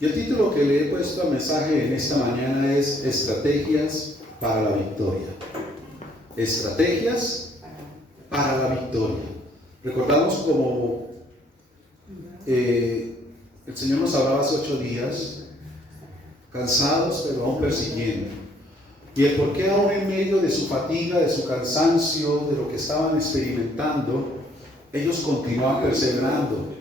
Y el título que le he puesto al mensaje en esta mañana es Estrategias para la victoria. Estrategias para la victoria. Recordamos como el Señor nos hablaba hace 8 días, cansados pero aún persiguiendo. Y el por qué aún en medio de su fatiga, de su cansancio, de lo que estaban experimentando, ellos continuaban perseverando.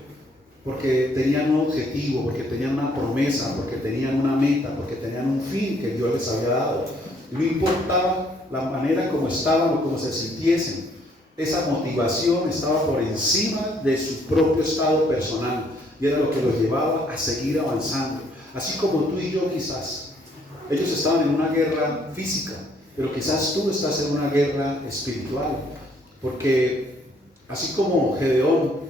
Porque tenían un objetivo, porque tenían una promesa, porque tenían una meta, porque tenían un fin que Dios les había dado. No importaba la manera como estaban o como se sintiesen, esa motivación estaba por encima de su propio estado personal y era lo que los llevaba a seguir avanzando. Así como tú y yo quizás, ellos estaban en una guerra física, pero quizás tú estás en una guerra espiritual, porque así como Gedeón,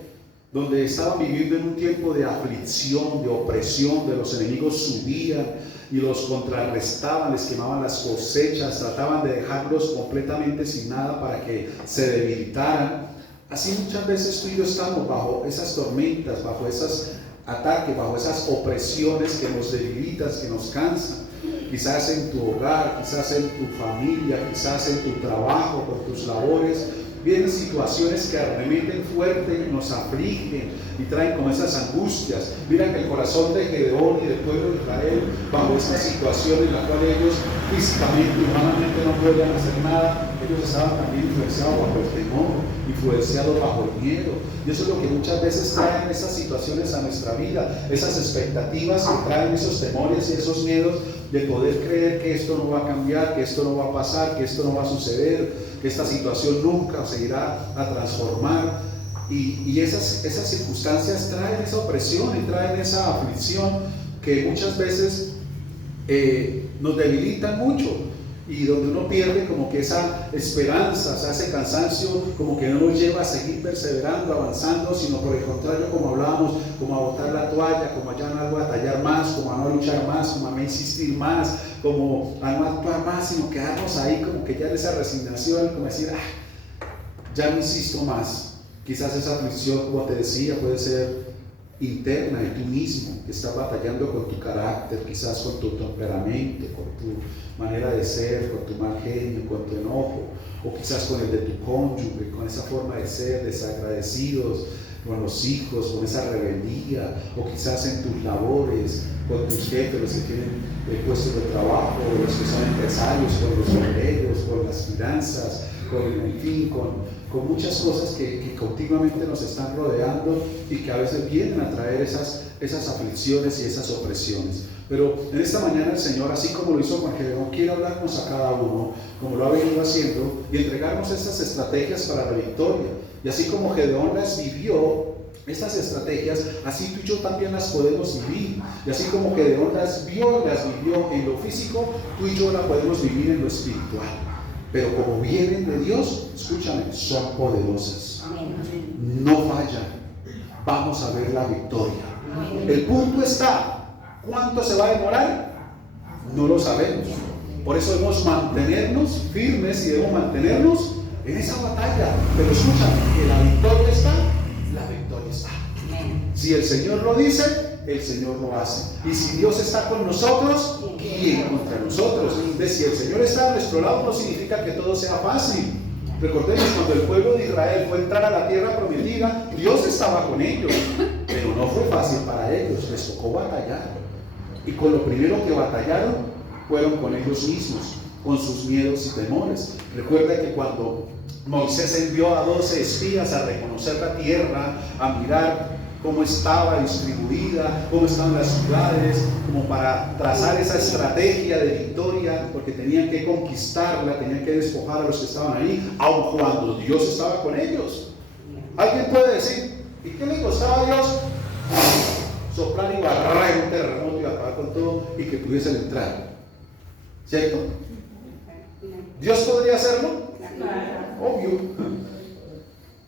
donde estaban viviendo en un tiempo de aflicción, de opresión, de los enemigos subían y los contrarrestaban, les quemaban las cosechas, trataban de dejarlos completamente sin nada para que se debilitaran. Así muchas veces tú y yo estamos bajo esas tormentas, bajo esos ataques, bajo esas opresiones que nos debilitan, que nos cansan. Quizás en tu hogar, quizás en tu familia, quizás en tu trabajo, por tus labores. Vienen situaciones que arremeten fuerte y nos afligen y traen como esas angustias. Mira que el corazón de Gedeón y del pueblo de Israel, bajo esta situación en la cual ellos físicamente y humanamente no podían hacer nada, ellos estaban también influenciados bajo el temor, influenciados bajo el miedo. Y eso es lo que muchas veces traen esas situaciones a nuestra vida, esas expectativas que traen esos temores y esos miedos de poder creer que esto no va a cambiar, que esto no va a pasar, que esto no va a suceder, que esta situación nunca se irá a transformar. Y esas circunstancias traen esa opresión y traen esa aflicción que muchas veces nos debilitan mucho y donde uno pierde como que esa esperanza, o sea, ese cansancio como que no nos lleva a seguir perseverando, avanzando, sino por el contrario, como hablábamos, como a botar la toalla, como a ya no batallar más, como a no luchar más, como a no insistir más, como a no actuar más, sino quedarnos ahí como que ya en esa resignación, como decir, ya no insisto más. Quizás esa aflicción, como te decía, puede ser interna de tú mismo, que estás batallando con tu carácter, quizás con tu temperamento, con tu manera de ser, con tu mal genio, con tu enojo, o quizás con el de tu cónyuge, con esa forma de ser, desagradecidos con los hijos, con esa rebeldía, o quizás en tus labores, con tus jefes, los que tienen puestos de trabajo, los que son empresarios, con los obreros, con las finanzas, con muchas cosas que continuamente nos están rodeando y que a veces vienen a traer esas aflicciones y esas opresiones. Pero en esta mañana el Señor, así como lo hizo con Gedeón, quiere hablarnos a cada uno, como lo ha venido haciendo, y entregarnos estas estrategias para la victoria. Y así como Gedeón las vivió, estas estrategias, así tú y yo también las podemos vivir. Y así como Gedeón las vio y las vivió en lo físico, tú y yo las podemos vivir en lo espiritual. Pero como vienen de Dios, escúchame, son poderosas. No fallan. Vamos a ver la victoria. El punto está, ¿cuánto se va a demorar? No lo sabemos. Por eso debemos mantenernos firmes y debemos mantenernos en esa batalla. Pero escúchame, que la victoria está, la victoria está. Si el Señor lo dice, el Señor lo hace. Y si Dios está con nosotros, ¿quién contra nosotros? Entonces, si el Señor está a nuestro lado, no significa que todo sea fácil. Recordemos, cuando el pueblo de Israel fue a entrar a la tierra prometida, Dios estaba con ellos, pero no fue fácil para ellos, les tocó batallar. Y con lo primero que batallaron fueron con ellos mismos, con sus miedos y temores. Recuerda que cuando Moisés envió a 12 espías a reconocer la tierra, a mirar cómo estaba distribuida, cómo estaban las ciudades, como para trazar esa estrategia de victoria, porque tenían que conquistarla, tenían que despojar a los que estaban ahí, aun cuando Dios estaba con ellos. Alguien puede decir, ¿y qué le costaba a Dios? Soplar y barrer un terremoto y acabar con todo y que pudiesen entrar, ¿cierto? ¿Dios podría hacerlo? Obvio.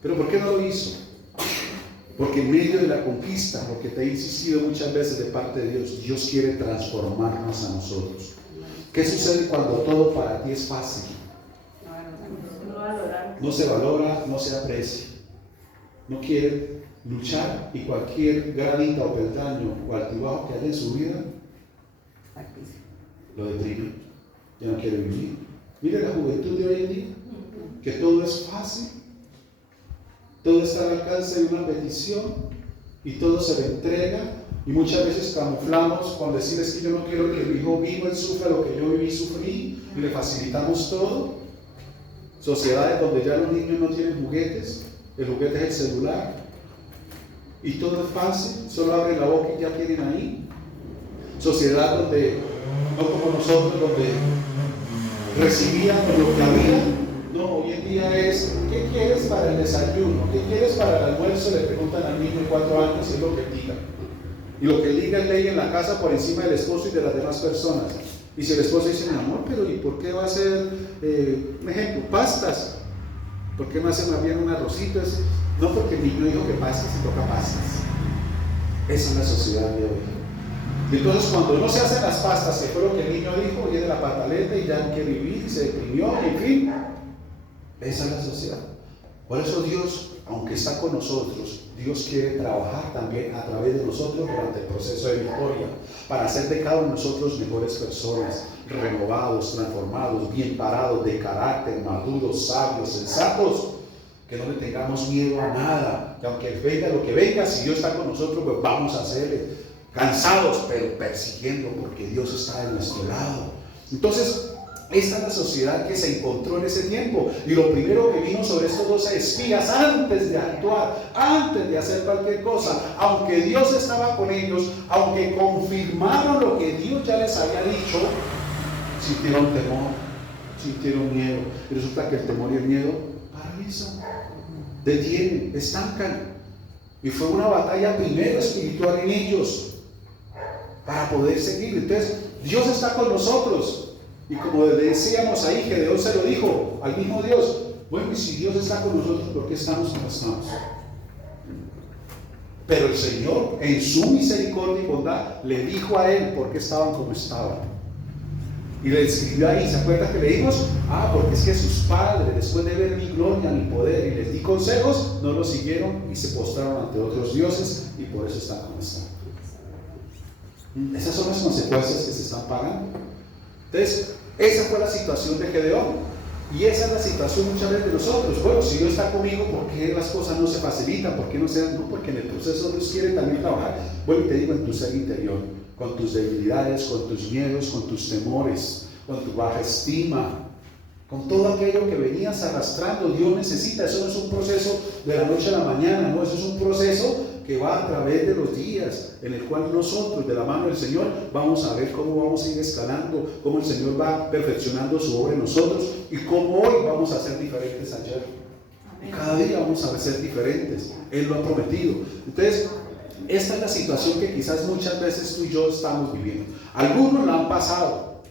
¿Pero por qué no lo hizo? Porque en medio de la conquista, porque te he insistido muchas veces de parte de Dios, Dios quiere transformarnos a nosotros. ¿Qué sucede cuando todo para ti es fácil? No se valora, no se aprecia. No quiere luchar y cualquier granita o peldaño o altibajo que haya en su vida lo deprime, ya no quiere vivir. Mire la juventud de hoy en día, que todo es fácil, todo está al alcance de una petición y todo se le entrega, y muchas veces camuflamos con decirles que yo no quiero que mi hijo viva y sufra lo que yo viví y sufrí, y le facilitamos todo. Sociedades donde ya los niños no tienen juguetes, el juguete es el celular, y todo es fácil, solo abren la boca y ya tienen ahí. Sociedad donde, no como nosotros, donde recibíamos lo que había. No, hoy en día es, ¿qué quieres para el desayuno? ¿Qué quieres para el almuerzo? Le preguntan al niño de 4 años y es lo que diga. Y lo que diga es ley en la casa por encima del esposo y de las demás personas. Y si el esposo dice, mi amor, pero ¿y por qué va a hacer, un ejemplo, pastas? ¿Por qué no hace más bien un arrocito? No, porque el niño dijo que pastas y toca pastas. Esa es la sociedad de hoy. Y entonces cuando no se hacen las pastas, que fue lo que el niño dijo, viene la pataleta y ya no quiere vivir, y se deprimió, y en fin. Esa es la sociedad. Por eso Dios, aunque está con nosotros, Dios quiere trabajar también a través de nosotros durante el proceso de victoria, para hacer de cada uno de nosotros mejores personas, renovados, transformados, bien parados, de carácter, maduros, sabios, sensatos, que no le tengamos miedo a nada, que aunque venga lo que venga, si Dios está con nosotros, pues vamos a hacerle, cansados, pero persiguiendo, porque Dios está de nuestro lado. Entonces, esta es la sociedad que se encontró en ese tiempo, y lo primero que vino sobre estos 12 espías, antes de actuar, antes de hacer cualquier cosa, aunque Dios estaba con ellos, aunque confirmaron lo que Dios ya les había dicho, sintieron temor, sintieron miedo, y resulta que el temor y el miedo paralizan, detienen, estancan, y fue una batalla primero espiritual en ellos, para poder seguir. Entonces, Dios está con nosotros. Y como decíamos ahí, Gedeón se lo dijo al mismo Dios. Bueno, y si Dios está con nosotros, ¿por qué estamos como estamos? Pero el Señor, en su misericordia y bondad, le dijo a él por qué estaban como estaban. Y le escribió ahí, ¿se acuerdan que leímos? Porque es que sus padres, después de ver mi gloria, mi poder, y les di consejos, no lo siguieron y se postraron ante otros dioses, y por eso están como están. Esas son las consecuencias que se están pagando. Entonces, esa fue la situación de Gedeón, y esa es la situación muchas veces de nosotros. Bueno, si Dios está conmigo, ¿por qué las cosas no se facilitan? ¿Por qué no se dan? No, porque en el proceso Dios quiere también trabajar. Bueno, y te digo, en tu ser interior, con tus debilidades, con tus miedos, con tus temores, con tu baja estima, con todo aquello que venías arrastrando. Dios necesita, eso no es un proceso de la noche a la mañana, no, eso es un proceso que va a través de los días, en el cual nosotros, de la mano del Señor, vamos a ver cómo vamos a ir escalando, cómo el Señor va perfeccionando su obra en nosotros, y cómo hoy vamos a ser diferentes ayer. Y cada día vamos a ser diferentes. Él lo ha prometido. Entonces, esta es la situación que quizás muchas veces tú y yo estamos viviendo. Algunos la han pasado,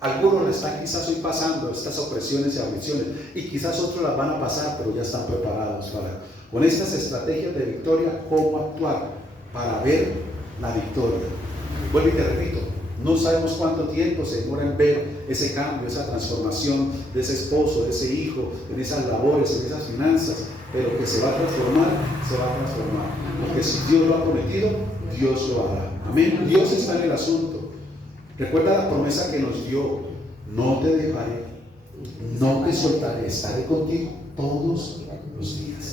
algunos la están quizás hoy pasando, estas opresiones y aflicciones, y quizás otros las van a pasar, pero ya están preparados con estas estrategias de victoria, cómo actuar para ver la victoria. Vuelvo y te repito, no sabemos cuánto tiempo se demora en ver ese cambio, esa transformación de ese esposo, de ese hijo, en esas labores, en esas finanzas, pero que se va a transformar, se va a transformar. Porque si Dios lo ha prometido, Dios lo hará. Amén. Dios está en el asunto. Recuerda la promesa que nos dio: no te dejaré, no te soltaré, estaré contigo todos los días.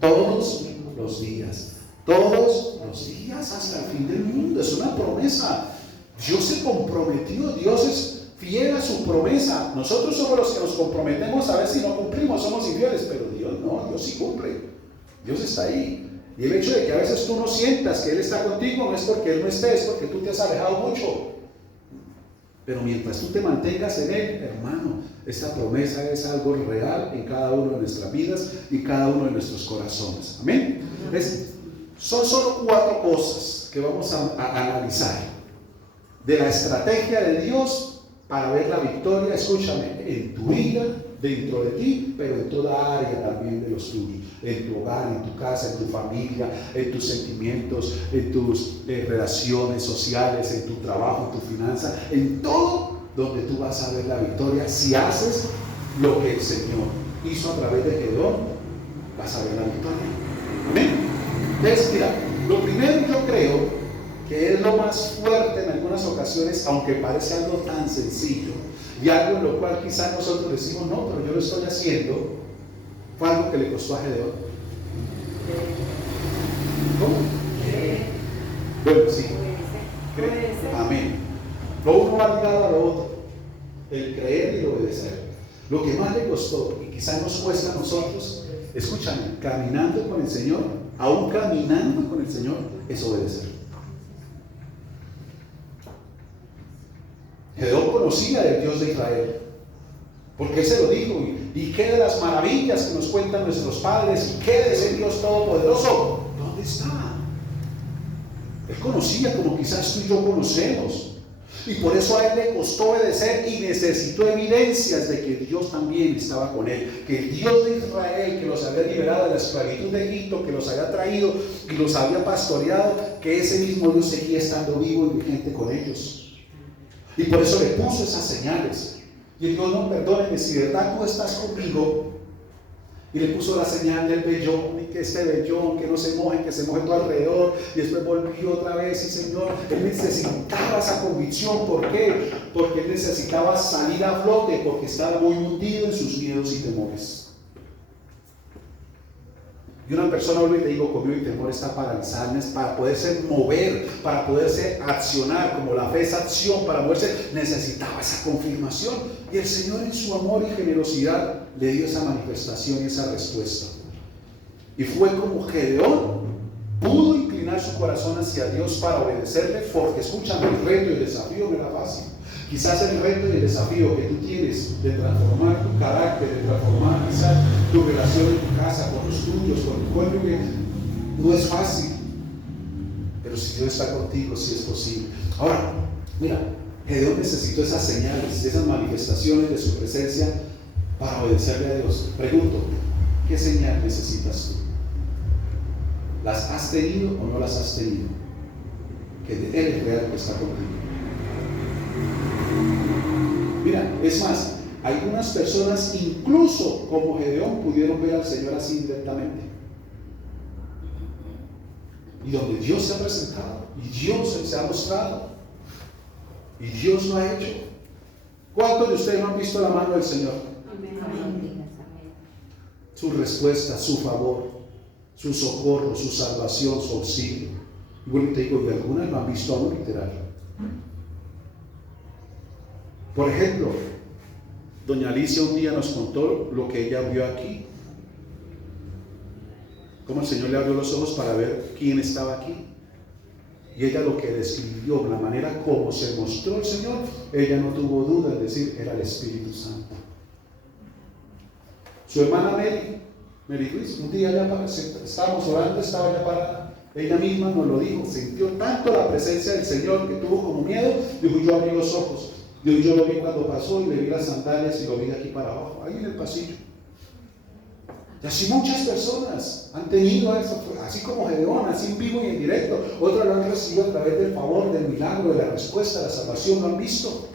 Todos los días. Todos los días hasta el fin del mundo. Es una promesa. Dios se comprometió. Dios es fiel a su promesa. Nosotros somos los que nos comprometemos a ver si no cumplimos, somos infieles, pero Dios no, Dios sí cumple. Dios está ahí. Y el hecho de que a veces tú no sientas que Él está contigo no es porque Él no esté, es porque tú te has alejado mucho. Pero mientras tú te mantengas en Él, hermano, esta promesa es algo real en cada uno de nuestras vidas y cada uno de nuestros corazones. Amén. Son solo 4 cosas que vamos a analizar de la estrategia de Dios para ver la victoria. Escúchame, en tu vida, dentro de ti, pero en toda área también de los tuyos, en tu hogar, en tu casa, en tu familia, en tus sentimientos, en tus relaciones sociales, en tu trabajo, en tu finanza, en todo donde tú vas a ver la victoria. Si haces lo que el Señor hizo a través de Gedeón, vas a ver la victoria. Amén. Entonces, mira, lo primero yo creo que es lo más fuerte en algunas ocasiones, aunque parece algo tan sencillo, y algo en lo cual quizás nosotros decimos, no, pero yo lo estoy haciendo, fue algo que le costó a Gedeón. ¿Cómo? Bueno, sí. Amén. Lo uno va ligado a lo otro, el creer y el obedecer. Lo que más le costó, y quizás nos cuesta a nosotros, escúchame, caminando con el Señor, aún caminando con el Señor, es obedecer. Gedeón conocía del Dios de Israel, porque Él se lo dijo, y qué de las maravillas que nos cuentan nuestros padres, y qué de ese Dios todopoderoso, ¿dónde está? Él conocía como quizás tú y yo conocemos, y por eso a él le costó obedecer y necesitó evidencias de que Dios también estaba con él, que el Dios de Israel, que los había liberado de la esclavitud de Egipto, que los había traído y los había pastoreado, que ese mismo Dios seguía estando vivo y vigente con ellos. Y por eso le puso esas señales. Y él dijo, no, perdóneme, si de verdad tú estás conmigo. Y le puso la señal del vellón, y que este vellón, que no se moje, que se moje todo alrededor. Y después volvió otra vez, y Señor, él necesitaba esa convicción. ¿Por qué? Porque él necesitaba salir a flote, porque estaba muy hundido en sus miedos y temores. Y una persona, vuelvo y te digo, con miedo y temor está paralizada, para poderse mover, para poderse accionar, como la fe es acción, para moverse, necesitaba esa confirmación. Y el Señor en su amor y generosidad le dio esa manifestación y esa respuesta. Y fue como Gedeón pudo inclinar su corazón hacia Dios para obedecerle, porque escúchame, el reto y el desafío no era fácil. Quizás el reto y el desafío que tú tienes de transformar tu carácter, de transformar quizás tu relación en tu casa, con los tuyos, con tu cónyuge, no es fácil. Pero si Dios está contigo, sí es posible. Ahora, mira, Gedeón necesitó esas señales, esas manifestaciones de su presencia para obedecerle a Dios. Pregunto, ¿qué señal necesitas tú? ¿Las has tenido o no las has tenido? Que Él es real que está contigo. Mira, es más, algunas personas, incluso como Gedeón, pudieron ver al Señor así directamente. Y donde Dios se ha presentado, y Dios se ha mostrado, y Dios lo ha hecho. ¿Cuántos de ustedes no han visto la mano del Señor? Amén. Su respuesta, su favor, su socorro, su salvación, su auxilio. Y bueno, te digo, y algunas lo han visto aún literal. Por ejemplo, doña Alicia un día nos contó lo que ella vio aquí. Cómo el Señor le abrió los ojos para ver quién estaba aquí. Y ella lo que describió, la manera como se mostró el Señor, ella no tuvo duda en decir, era el Espíritu Santo. Su hermana Mary Luis, un día ya estábamos orando, estaba ya parada. Ella misma nos lo dijo, sintió tanto la presencia del Señor que tuvo como miedo. Dijo, yo abrí los ojos. Yo lo vi cuando pasó y le vi las sandalias y lo vi de aquí para abajo, ahí en el pasillo. Y así muchas personas han tenido eso, así como Gedeón, así en vivo y en directo. Otros lo han recibido a través del favor, del milagro, de la respuesta, de la salvación, lo han visto.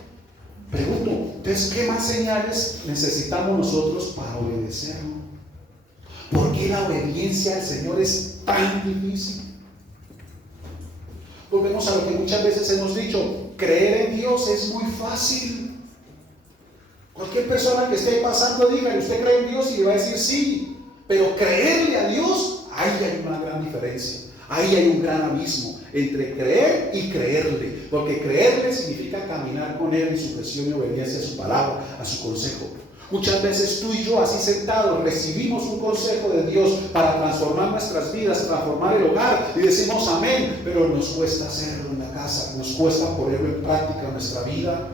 Pregunto, entonces, ¿qué más señales necesitamos nosotros para obedecerlo? ¿Por qué la obediencia al Señor es tan difícil? Volvemos a lo que muchas veces hemos dicho, creer en Dios es muy fácil. Cualquier persona que esté pasando, dígale, ¿usted cree en Dios? Y le va a decir sí. Pero creerle a Dios, ahí hay una gran diferencia. Ahí hay un gran abismo entre creer y creerle. Porque creerle significa caminar con Él en sujeción y obediencia a su palabra, a su consejo. Muchas veces tú y yo así sentados recibimos un consejo de Dios para transformar nuestras vidas, transformar el hogar y decimos amén, pero nos cuesta hacerlo en la casa, nos cuesta ponerlo en práctica en nuestra vida,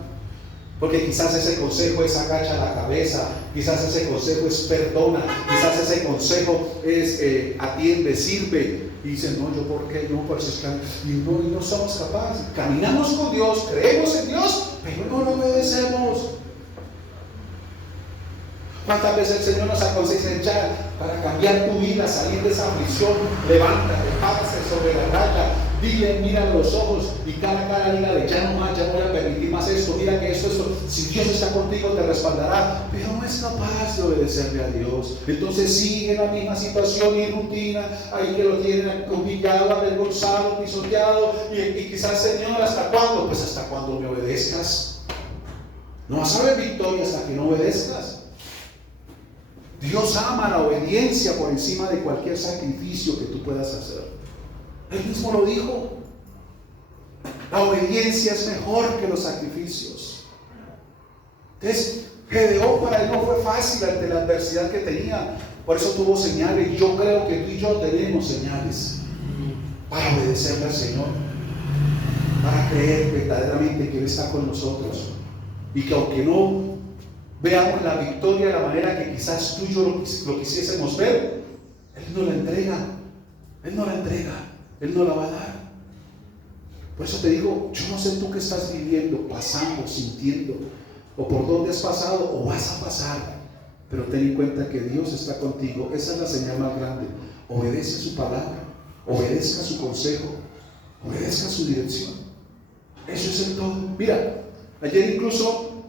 porque quizás ese consejo es agacha la cabeza, quizás ese consejo es perdona, quizás ese consejo es atiende, sirve, y dicen no, yo por qué, no, por eso es que y no somos capaces. Caminamos con Dios, creemos en Dios, pero no lo obedecemos. ¿Cuántas veces el Señor nos aconseja ya para cambiar tu vida, salir de esa aflicción? Levántate, párate sobre la raya, Dile, mira a los ojos y cara a cara dígale, ya no más, ya no voy a permitir más esto, mira que esto, si Dios está contigo te respaldará, pero no es capaz de obedecerle a Dios. Entonces sigue la misma situación y rutina, ahí que lo tienen humillado, avergonzado, pisoteado, y quizás, Señor, ¿hasta cuándo? Pues hasta cuando me obedezcas. No vas a ver victoria hasta que no obedezcas. Dios ama la obediencia por encima de cualquier sacrificio que tú puedas hacer. Él mismo lo dijo. La obediencia es mejor que los sacrificios. Entonces, Gedeón para él no fue fácil ante la adversidad que tenía. Por eso tuvo señales. Yo creo que tú y yo tenemos señales para obedecerle al Señor, para creer verdaderamente que Él está con nosotros. Y que aunque no veamos la victoria de la manera que quizás tú y yo lo quisiésemos ver, Él no la entrega. Él no la entrega. Él no la va a dar. Por eso te digo, yo no sé tú qué estás viviendo, pasando, sintiendo, o por dónde has pasado o vas a pasar, pero ten en cuenta que Dios está contigo. Esa es la señal más grande. Obedece su palabra, obedezca su consejo, obedezca su dirección. Eso es el todo. Mira, ayer incluso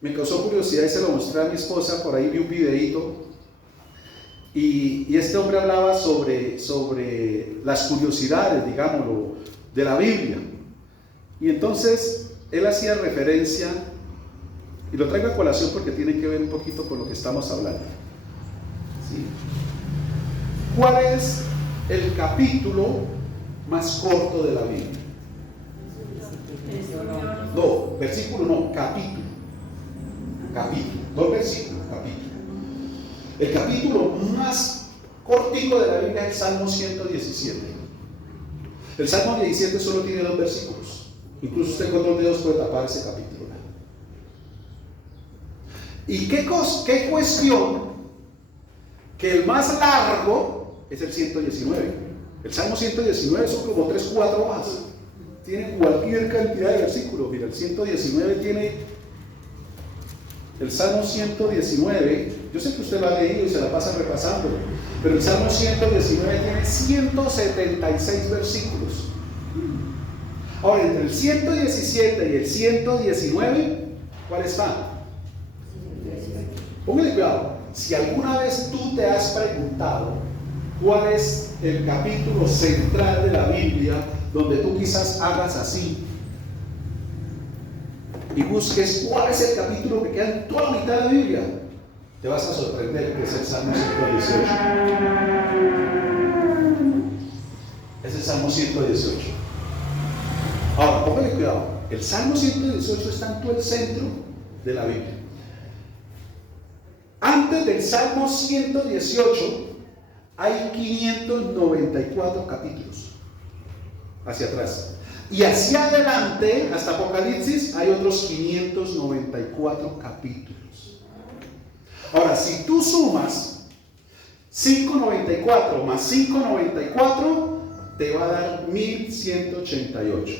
me causó curiosidad y se lo mostré a mi esposa. Por ahí vi un videíto y este hombre hablaba sobre las curiosidades, digámoslo, de la Biblia. Y entonces él hacía referencia, y lo traigo a colación porque tiene que ver un poquito con lo que estamos hablando. ¿Sí? ¿Cuál es el capítulo más corto de la Biblia? No, versículo no, capítulo. Capítulo, no versículo, capítulo. El capítulo más cortico de la Biblia es el Salmo 117. El Salmo 17 solo tiene 2 versículos. Incluso usted con 2 dedos puede tapar ese capítulo. ¿Y qué cuestión? Que el más largo es el 119. El Salmo 119 son como 3-4 hojas. Tiene cualquier cantidad de versículos. Mira, el 119 tiene... El Salmo 119, yo sé que usted lo ha leído y se la pasa repasando, pero el Salmo 119 tiene 176 versículos. Ahora, entre el 117 y el 119, ¿cuál está? Póngale cuidado. Si alguna vez tú te has preguntado cuál es el capítulo central de la Biblia, donde tú quizás hagas así y busques cuál es el capítulo que queda en toda la mitad de la Biblia, te vas a sorprender que es el Salmo 118. Es el Salmo 118. Ahora, póngale cuidado. El Salmo 118 está en todo el centro de la Biblia. Antes del Salmo 118 hay 594 capítulos hacia atrás. Y hacia adelante, hasta Apocalipsis, hay otros 594 capítulos. Ahora, si tú sumas 594 más 594, te va a dar 1188.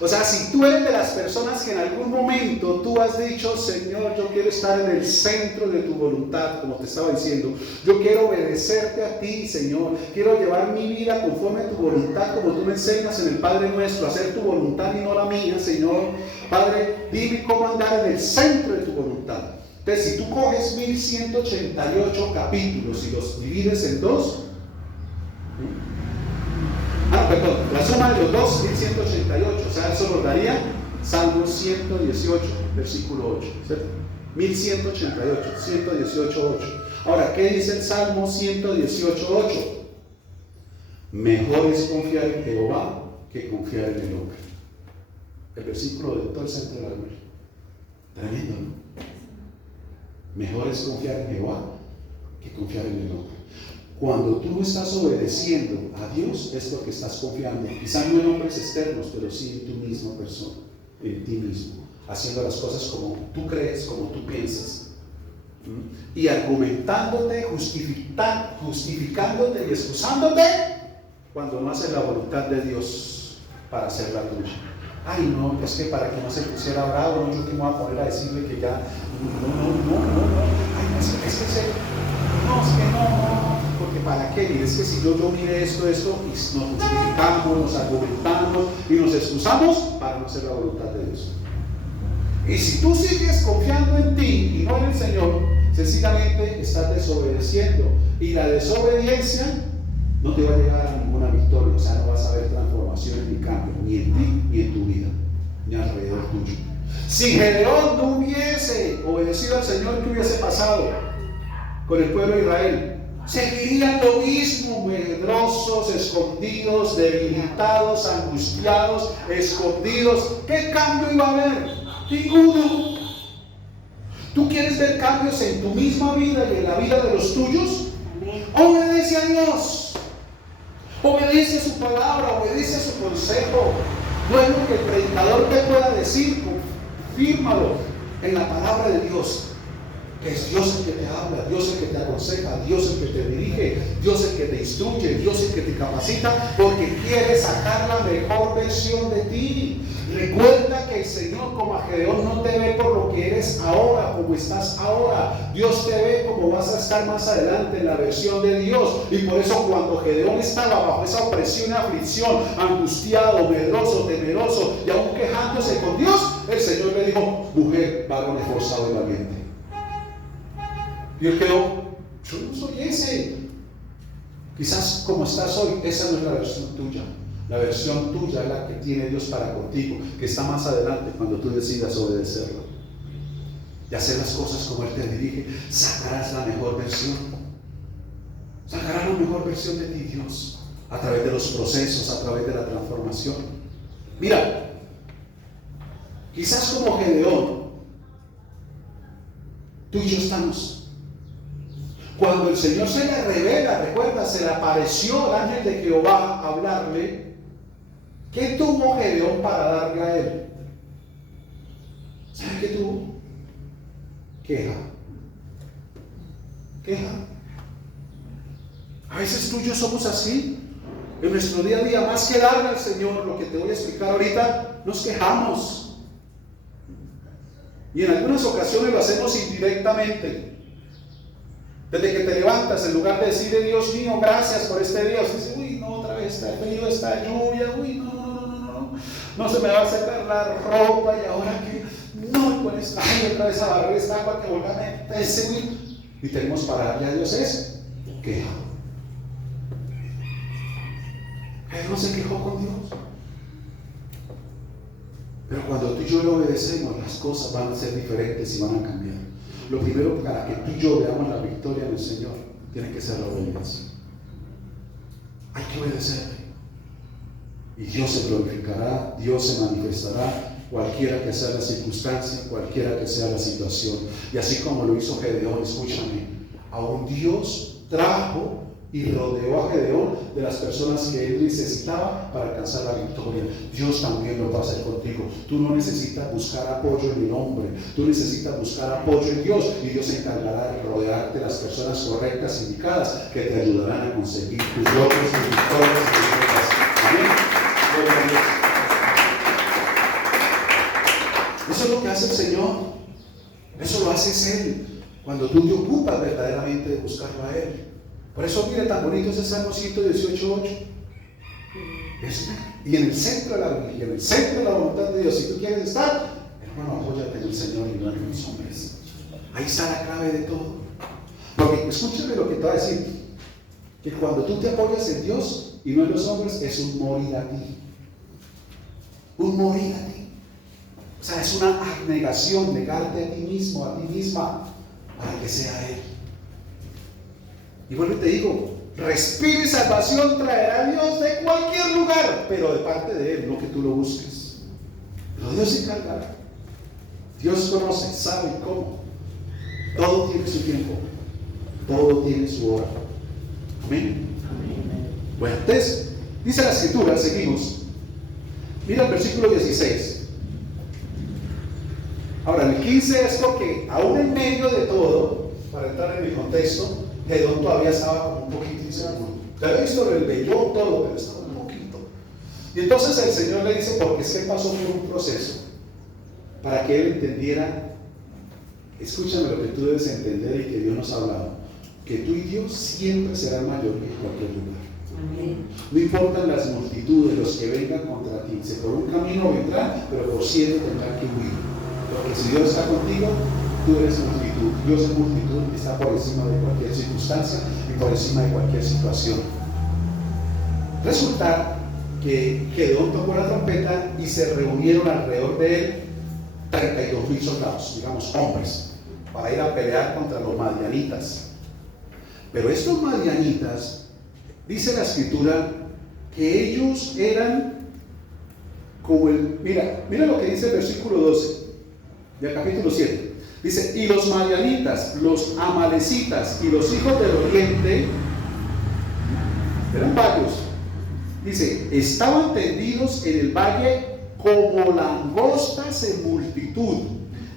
O sea, si tú eres de las personas que en algún momento tú has dicho, Señor, yo quiero estar en el centro de tu voluntad, como te estaba diciendo, yo quiero obedecerte a ti, Señor, quiero llevar mi vida conforme a tu voluntad, como tú me enseñas en el Padre Nuestro, hacer tu voluntad y no la mía, Señor. Padre, dime cómo andar en el centro de tu voluntad. Entonces, si tú coges 1188 capítulos y los divides en 2, la suma de los 2, 1188, o sea, eso nos daría Salmo 118, versículo 8, ¿cierto? 1188, 118, 8. Ahora, ¿qué dice el Salmo 118, 8? Mejor es confiar en Jehová que confiar en el hombre. El versículo de todo el centro de la Biblia. Tremendo, ¿no? Mejor es confiar en Jehová que confiar en el hombre. Cuando tú estás obedeciendo a Dios es porque estás confiando, quizás no en hombres externos, pero sí en tu misma persona, en ti mismo, haciendo las cosas como tú crees, como tú piensas, y argumentándote, justificándote y excusándote cuando no haces la voluntad de Dios para hacer la tuya. Ay, no, es que para que no se pusiera bravo, no, yo que me voy a poner a decirle que ya, no, ay, no, es que no, porque ¿para qué? Y es que si yo mire esto, y nos justificamos, nos argumentamos y nos excusamos para no hacer la voluntad de Dios. Y si tú sigues confiando en ti y no en el Señor, sencillamente estás desobedeciendo. Y la desobediencia no te va a llegar a ninguna victoria. O sea, no vas a ver transformación ni cambio, ni en ti, ni en tu vida, ni alrededor tuyo. Si Gedeón no hubiese obedecido al Señor, ¿qué hubiese pasado con el pueblo de Israel? Seguirían lo mismo, medrosos, escondidos, debilitados, angustiados, escondidos. ¿Qué cambio iba a haber? Ninguno. ¿Tú quieres ver cambios en tu misma vida y en la vida de los tuyos? Obedece a Dios. Obedece a su palabra, obedece a su consejo. No es lo que el predicador te pueda decir, confírmalo en la palabra de Dios. Que es Dios el que te habla, Dios el que te aconseja, Dios el que te dirige, Dios el que te instruye, Dios el que te capacita, porque quiere sacar la mejor versión de ti. Recuerda que el Señor, como a Gedeón, no te ve por lo que eres ahora, como estás ahora. Dios te ve como vas a estar más adelante en la versión de Dios. Y por eso cuando Gedeón estaba bajo esa opresión y aflicción, angustiado, medroso, temeroso y aún quejándose con Dios, el Señor le dijo: mujer, varón esforzado y valiente. Y él quedó: yo no soy ese. Quizás como estás hoy, esa no es la versión tuya. La versión tuya es la que tiene Dios para contigo, que está más adelante cuando tú decidas obedecerlo y hacer las cosas como Él te dirige. Sacarás la mejor versión. Sacarás la mejor versión de ti, Dios, a través de los procesos, a través de la transformación. Mira, quizás como Gedeón, tú y yo estamos. Cuando el Señor se le revela, recuerda, se le apareció el ángel de Jehová a hablarle. ¿Qué tuvo Gedeón para darle a él? ¿Sabe qué tuvo? Queja. A veces tú y yo somos así. En nuestro día a día, más que darle al Señor lo que te voy a explicar ahorita, nos quejamos. Y en algunas ocasiones lo hacemos indirectamente. Desde que te levantas, en lugar de decirle: Dios mío, gracias por este día, dices: uy, no, otra vez está frío, está lluvia, uy, no se me va a secar la ropa, y ahora que, no, con esta, otra vez a barrer esta agua que vuelva a meterse, uy. Y tenemos para darle a Dios eso, queja. Él se quejó con Dios. Pero cuando tú y yo le obedecemos, las cosas van a ser diferentes y van a cambiar. Lo primero, para que tú y yo veamos la victoria del Señor, tiene que ser la obediencia. Hay que obedecerle. Y Dios se glorificará, Dios se manifestará, cualquiera que sea la circunstancia, cualquiera que sea la situación. Y así como lo hizo Gedeón, escúchame, aún Dios trajo y rodeó a Gedeón de las personas que él necesitaba para alcanzar la victoria. Dios también lo va a hacer contigo. Tú no necesitas buscar apoyo en el hombre, tú necesitas buscar apoyo en Dios, y Dios se encargará de rodearte de las personas correctas, indicadas, que te ayudarán a conseguir tus logros y victorias y metas. Amén. Gloria a Dios. Eso es lo que hace el Señor. Eso lo hace Él cuando tú te ocupas verdaderamente de buscarlo a Él. Por eso, mire, tan bonito ese Salmo 118:8. Y en el centro de la Biblia, en el centro de la voluntad de Dios, si tú quieres estar, hermano, apóyate en el Señor y no en los hombres. Ahí está la clave de todo. Porque escúchame lo que te voy a decir: que cuando tú te apoyas en Dios y no en los hombres, es un morir a ti. Un morir a ti. O sea, es una abnegación, negarte a ti mismo, a ti misma, para que sea Él. Y vuelvo y te digo: respiro y salvación traerá a Dios de cualquier lugar, pero de parte de Él, no que tú lo busques. Pero Dios se encargará. Dios conoce, sabe cómo. Todo tiene su tiempo, todo tiene su hora. Amén. Bueno, entonces, dice la Escritura, seguimos. Mira el versículo 16. Ahora, el 15 es porque, aún en medio de todo, para entrar en el contexto, Gedeón todavía estaba como un poquito inseguro. Te había visto el vellón, todo, pero estaba un poquito. Y entonces el Señor le dice: porque es que pasó por un proceso para que él entendiera. Escúchame lo que tú debes entender y que Dios nos ha hablado. que tú y Dios siempre serán mayoría en cualquier lugar. No importan las multitudes, los que vengan contra ti. Si por un camino vendrán, pero por 7 tendrán que huir. Porque si Dios está contigo, tú eres multitud. Dios es multitud y está por encima de cualquier circunstancia y por encima de cualquier situación. Resulta que Gedeón tocó la trompeta y se reunieron alrededor de él 32,000 soldados, digamos hombres, para ir a pelear contra los madianitas. Pero estos madianitas, dice la escritura, que ellos eran como el... Mira lo que dice el versículo 12 del capítulo 7. Dice, y los madianitas, los amalecitas y los hijos del oriente, eran varios. Dice, estaban tendidos en el valle como langostas en multitud,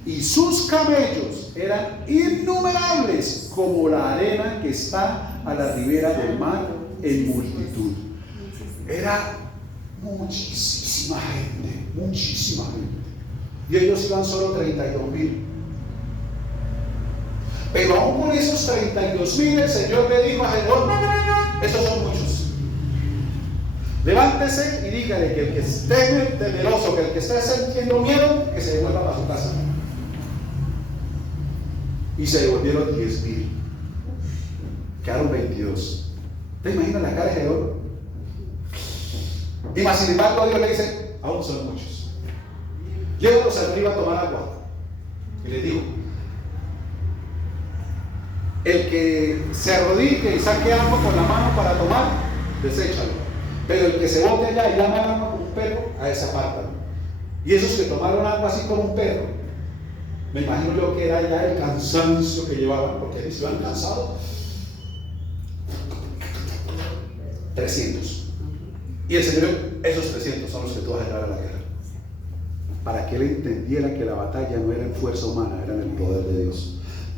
y sus camellos eran innumerables como la arena que está a la ribera del mar en multitud. Era muchísima gente, muchísima gente. Y ellos iban solo 32,000. Pero aún con esos 32,000 el Señor le dijo a Gedeón, estos son muchos. Levántese y dígale que el que esté temeroso, que el que esté sintiendo miedo, que se devuelva para su casa. Y se devolvieron 10,000. Quedaron 22. ¿Te imaginas la cara de Gedeón? Y más sin embargo Dios le dice, aún son muchos. Llévalos arriba a tomar agua. Y le dijo, el que se arrodille y saque agua con la mano para tomar, deséchalo. Pero el que se bote allá y llama al agua como un perro, a esa apartan. Y esos que tomaron agua así como un perro, me imagino yo que era ya el cansancio que llevaban, porque ellos iban cansados. 300. Y el Señor, esos 300 son los que tú vas a llevar a la guerra. Para que él entendiera que la batalla no era en fuerza humana, era en el poder de Dios.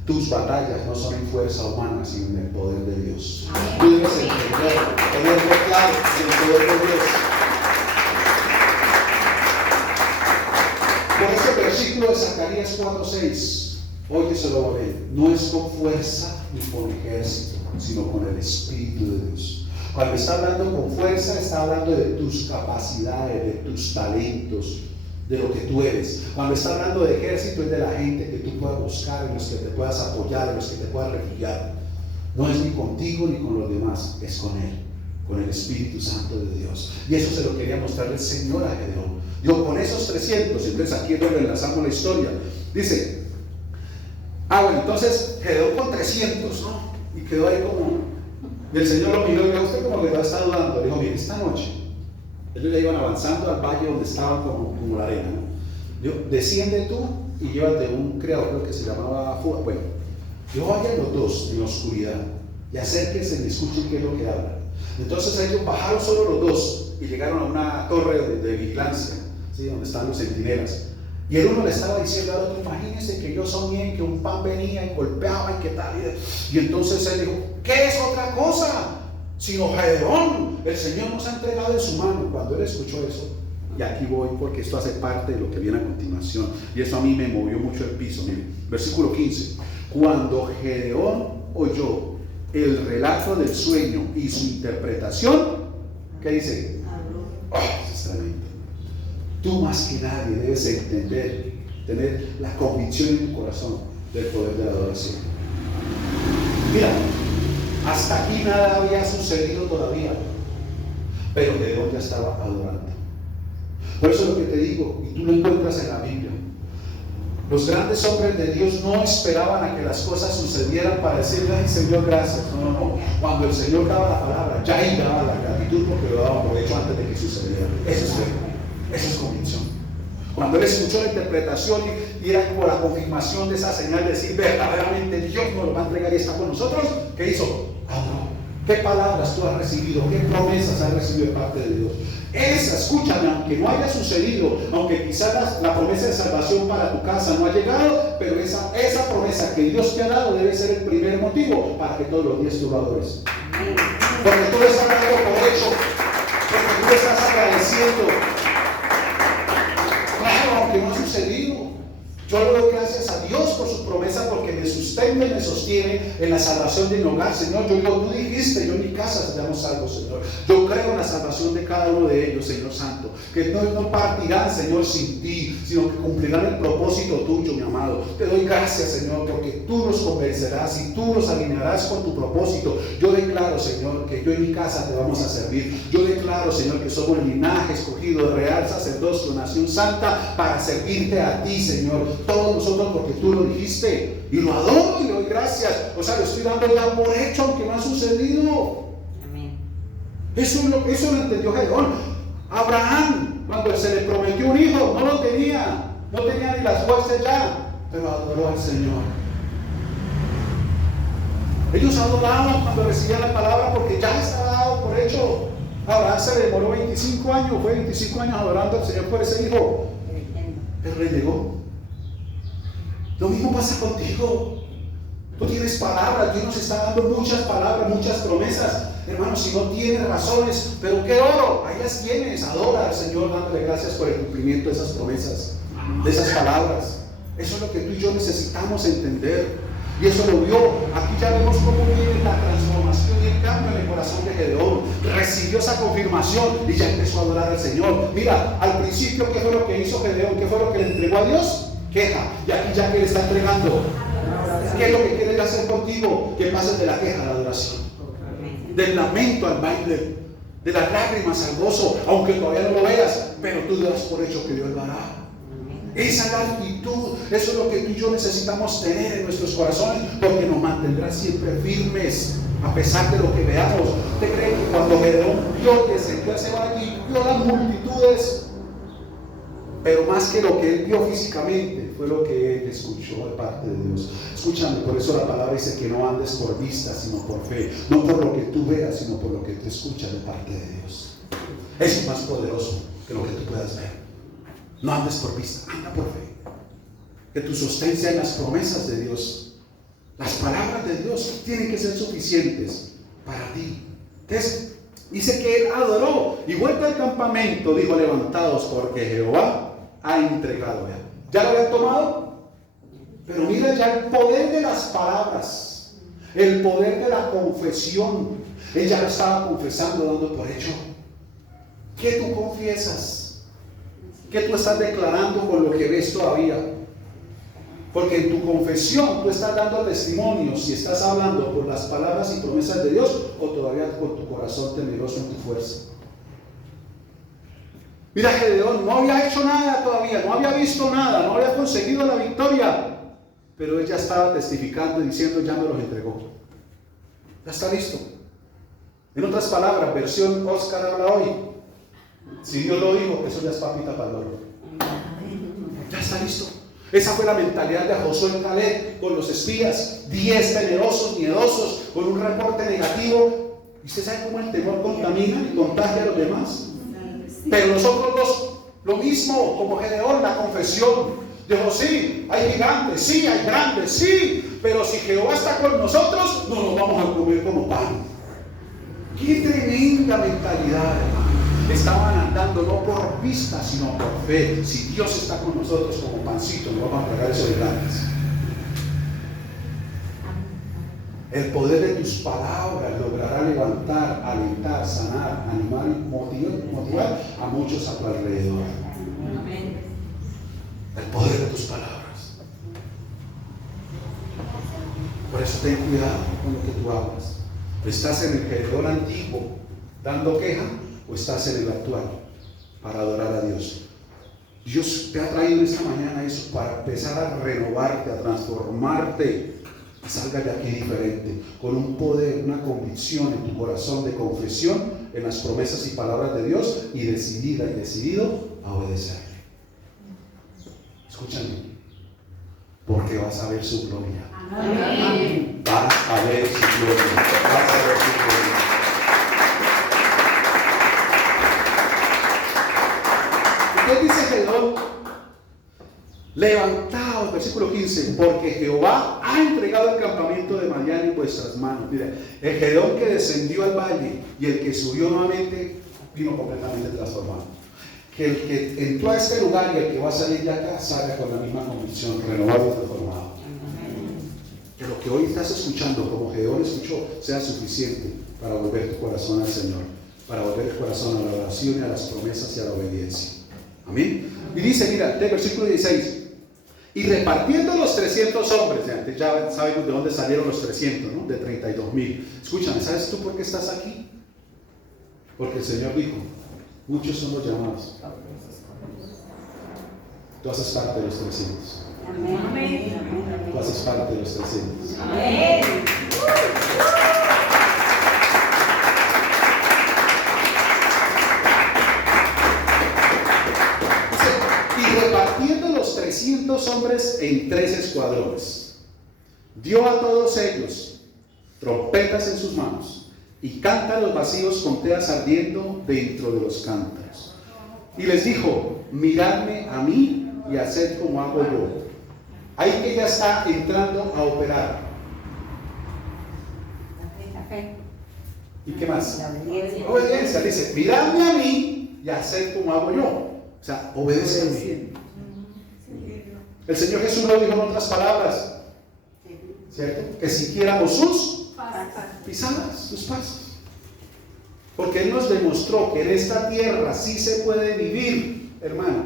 Tus batallas no son en fuerza humana, sino en el poder de Dios. Tú debes entender, tenerlo claro, en el poder de Dios. Por ese versículo de Zacarías 4:6, óyeselo a ver, no es con fuerza ni con ejército, sino con el Espíritu de Dios. Cuando está hablando con fuerza, está hablando de tus capacidades, de tus talentos, de lo que tú eres. Cuando está hablando de ejército, es de la gente que tú puedas buscar, en los que te puedas apoyar, en los que te puedas refugiar. No es ni contigo ni con los demás, es con Él, con el Espíritu Santo de Dios. Y eso se lo quería mostrarle el Señor a Gedeón. Yo con esos 300, entonces aquí es donde enlazamos la historia. Dice, bueno, entonces Gedeón con 300, ¿no? Y quedó ahí como, y el Señor lo miró y dijo, usted como que va a estar dudando. Le dijo, mire, esta noche ellos ya iban avanzando al valle donde estaban como la arena, ¿no? Dijo, desciende tú y llévate un criado que se llamaba Fuga. Bueno, yo vayan los dos en la oscuridad y acérquense y escuchen qué es lo que hablan. Entonces ellos bajaron solo los dos y llegaron a una torre de vigilancia, ¿sí? Donde están los centinelas. Y el uno le estaba diciendo al otro, imagínense que yo soñé que un pan venía y golpeaba y qué tal. Y entonces él dijo, ¿qué es otra cosa? Sino Gedeón, el Señor nos ha entregado en su mano. Cuando él escuchó eso, y aquí voy porque esto hace parte de lo que viene a continuación, y eso a mí me movió mucho el piso. Miren, versículo 15. Cuando Gedeón oyó el relato del sueño y su interpretación, ¿qué dice? Eso es tremendo. Tú más que nadie debes entender, tener la convicción en tu corazón del poder de la adoración. Mira, hasta aquí nada había sucedido todavía, pero Gedeón ya estaba adorando. Por eso es lo que te digo, y tú lo encuentras en la Biblia. Los grandes hombres de Dios no esperaban a que las cosas sucedieran para decirle, ay Señor, gracias. No. Cuando el Señor daba la palabra, ya ahí daba la gratitud porque lo daba por hecho antes de que sucediera. Eso es fe, eso es convicción. Cuando él escuchó la interpretación y era como la confirmación de esa señal de decir, verdaderamente Dios nos lo va a entregar y está con nosotros, ¿qué hizo? Adoró. ¿Qué palabras tú has recibido? ¿Qué promesas has recibido de parte de Dios? Esa, escúchame, aunque no haya sucedido, aunque quizás la promesa de salvación para tu casa no ha llegado, pero esa promesa que Dios te ha dado debe ser el primer motivo para que todos los días tú lo adores. Porque tú estás dando por hecho, porque tú estás agradeciendo. Claro, aunque no ha sucedido, yo le doy gracias a Dios por su promesa, porque me sustenta y me sostiene en la salvación de mi hogar. Señor, tú dijiste, yo en mi casa seremos salvos, Señor. Yo creo en la salvación de cada uno de ellos, Señor Santo, que no partirán, Señor, sin ti, sino que cumplirán el propósito tuyo, mi amado. Te doy gracias, Señor, porque tú los convencerás y tú los alinearás con tu propósito. Yo declaro, Señor, que yo en mi casa te vamos a servir. Yo declaro, Señor, que somos linaje escogido, real sacerdocio, nación santa, para servirte a ti, Señor. Todos nosotros, porque tú lo dijiste, y lo adoro y le doy gracias. O sea, lo estoy dando ya por hecho, aunque no ha sucedido. Amén. Eso lo entendió Gedeón. Abraham, cuando se le prometió un hijo, no lo tenía, no tenía ni las fuerzas ya, pero adoró al Señor. Ellos adoraban cuando recibían la palabra, porque ya estaba dado por hecho. Abraham se demoró 25 años, fue 25 años adorando al Señor por ese hijo, pero le llegó. Lo mismo pasa contigo. Tú tienes palabras, Dios nos está dando muchas palabras, muchas promesas. Hermano, si no tienes razones, pero qué oro, ahí las tienes. Adora al Señor dándole gracias por el cumplimiento de esas promesas, de esas palabras. Eso es lo que tú y yo necesitamos entender. Y eso lo vio. Aquí ya vemos cómo viene la transformación y el cambio en el corazón de Gedeón. Recibió esa confirmación y ya empezó a adorar al Señor. Mira, al principio, ¿qué fue lo que hizo Gedeón? ¿Qué fue lo que le entregó a Dios? Queja. Y aquí ya que le está entregando, ¿qué es lo que quiere hacer contigo? Que pases de la queja a la adoración, del lamento al baile, de las lágrimas al gozo, aunque todavía no lo veas, pero tú das por hecho que Dios lo hará. Esa es la actitud, eso es lo que tú y yo necesitamos tener en nuestros corazones, porque nos mantendrá siempre firmes a pesar de lo que veamos. ¿Usted cree que cuando Gedeón vio que se dio ese valle, vio las multitudes? Pero más que lo que él vio físicamente, fue lo que él escuchó de parte de Dios. Escúchame, por eso la palabra dice que no andes por vista, sino por fe. No por lo que tú veas, sino por lo que tú escuchas de parte de Dios. Eso es más poderoso que lo que tú puedas ver. No andes por vista, anda por fe. Que tu sostén sea en las promesas de Dios. Las palabras de Dios tienen que ser suficientes para ti. Entonces, dice que él adoró y vuelta al campamento, dijo: levantaos, porque Jehová ha entregado. ¿Ya lo habían tomado? Pero mira ya el poder de las palabras, el poder de la confesión. Él ya lo estaba confesando, dando por hecho. ¿Qué tú confiesas? ¿Qué tú estás declarando con lo que ves todavía? Porque en tu confesión tú estás dando testimonio si estás hablando por las palabras y promesas de Dios o todavía con tu corazón temeroso en tu fuerza. Mira, Gedeón no había hecho nada todavía, no había visto nada, no había conseguido la victoria, pero él ya estaba testificando y diciendo: ya me los entregó, ya está listo. En otras palabras, versión Oscar habla hoy: si Dios lo dijo, eso ya es papita para el oro. Ya está listo. Esa fue la mentalidad de Josué y Caleb con los espías, 10 temerosos, miedosos, con un reporte negativo. ¿Y usted sabe cómo el temor contamina y contagia a los demás? Pero nosotros dos, lo mismo, como Gedeón, la confesión. Dijo: sí, hay gigantes, sí, hay grandes, sí, pero si Jehová está con nosotros, no nos vamos a comer como pan. ¡Qué tremenda mentalidad, hermano! Estaban andando no por vista, sino por fe. Si Dios está con nosotros como pancito, nos vamos a tragar esos gigantes. El poder de tus palabras logrará levantar, alentar, sanar, animar y motivar a muchos a tu alrededor. El poder de tus palabras. Por eso ten cuidado con lo que tú hablas. ¿Estás en el Gedeón antiguo dando queja o estás en el actual para adorar a Dios? Dios te ha traído esta mañana eso para empezar a renovarte, a transformarte, y salga de aquí diferente, con un poder, una convicción en tu corazón de confesión en las promesas y palabras de Dios, y decidida y decidido a obedecerle. Escúchame, porque vas a ver su gloria. Amén. Vas a ver su gloria. Vas a ver su gloria. ¿Qué dice Gedeón? Levantaos, versículo 15, porque Jehová ha entregado el campamento de Madián en vuestras manos. Mira, el Gedeón que descendió al valle y el que subió nuevamente vino completamente transformado. que el que entró a este lugar y el que va a salir de acá salga con la misma convicción, renovado y reformado. Que lo que hoy estás escuchando, como Gedeón escuchó, sea suficiente para volver tu corazón al Señor, para volver el corazón a la oración y a las promesas y a la obediencia. Amén. Y dice, mira, del versículo 16, y repartiendo los 300 hombres, ya sabemos de dónde salieron los 300, ¿no? De 32,000. Escúchame, ¿sabes tú por qué estás aquí? Porque el Señor dijo, muchos son los llamados. Tú haces parte de los 300. Amén. Tú haces parte de los 300. Amén. Y repartiendo los 300 hombres en 3 escuadrones, dio a todos ellos trompetas en sus manos y cántaros vacíos con teas ardiendo dentro de los cántaros. Y les dijo, miradme a mí y haced como hago yo. Ahí que ya está entrando a operar. ¿Y qué más? Obediencia. Dice, miradme a mí y haced como hago yo. O sea, obedece. El Señor Jesús lo dijo en otras palabras, ¿cierto? Que siguiéramos sus pisadas, sus pasos. Porque Él nos demostró que en esta tierra sí se puede vivir, hermano,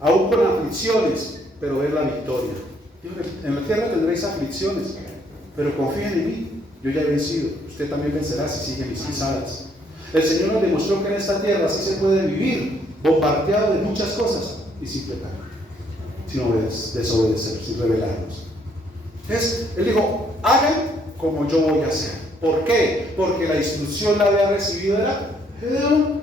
aún con aflicciones, pero ver la victoria. Dijo, en la tierra tendréis aflicciones, pero confíen en mí, yo ya he vencido. Usted también vencerá si sigue mis pisadas. El Señor nos demostró que en esta tierra sí se puede vivir, bombardeado de muchas cosas y sin pecar, sin desobedecer, sin rebelarnos. Entonces, Él dijo, hagan como yo voy a hacer. ¿Por qué? Porque la instrucción la había recibido era Gedeón,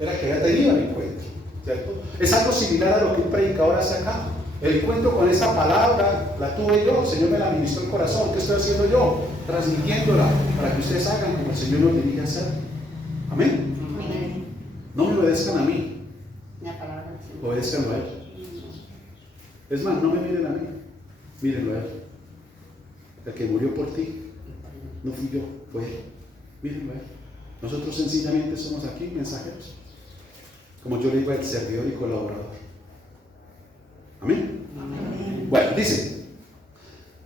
era que había tenido el encuentro, ¿cierto? Es algo similar a lo que un predicador hace acá. El encuentro con esa palabra la tuve yo, el Señor me la ministró el corazón. ¿Qué estoy haciendo yo? Transmitiéndola para que ustedes hagan como el Señor nos dirige a hacer. Amén. No me obedezcan a mí, obedezcan a Él. Es más, no me miren a mí, mírenlo a Él. El que murió por ti no fui yo, fue Él. Mírenlo a Él. Nosotros sencillamente somos aquí mensajeros, como yo le digo, el servidor y colaborador. Amén. Bueno, dice,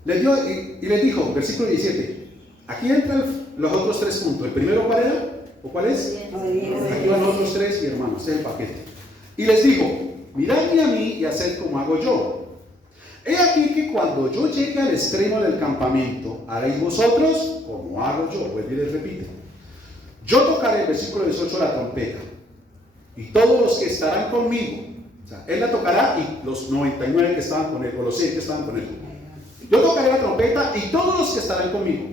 le dio y le dijo, versículo 17, aquí entran los otros 3 puntos. ¿El primero cuál era? ¿O cuál es? Aquí van los otros 3 y hermanos, este es el paquete. Y les dijo, miradme a mí y haced como hago yo. He aquí que cuando yo llegue al extremo del campamento, haréis vosotros como hago yo. Vuelve y les repite. Yo tocaré, el versículo 18, la trompeta, y todos los que estarán conmigo, o sea, Él la tocará y los 99 que estaban con Él, o los 100 que estaban con Él. Yo tocaré la trompeta y todos los que estarán conmigo.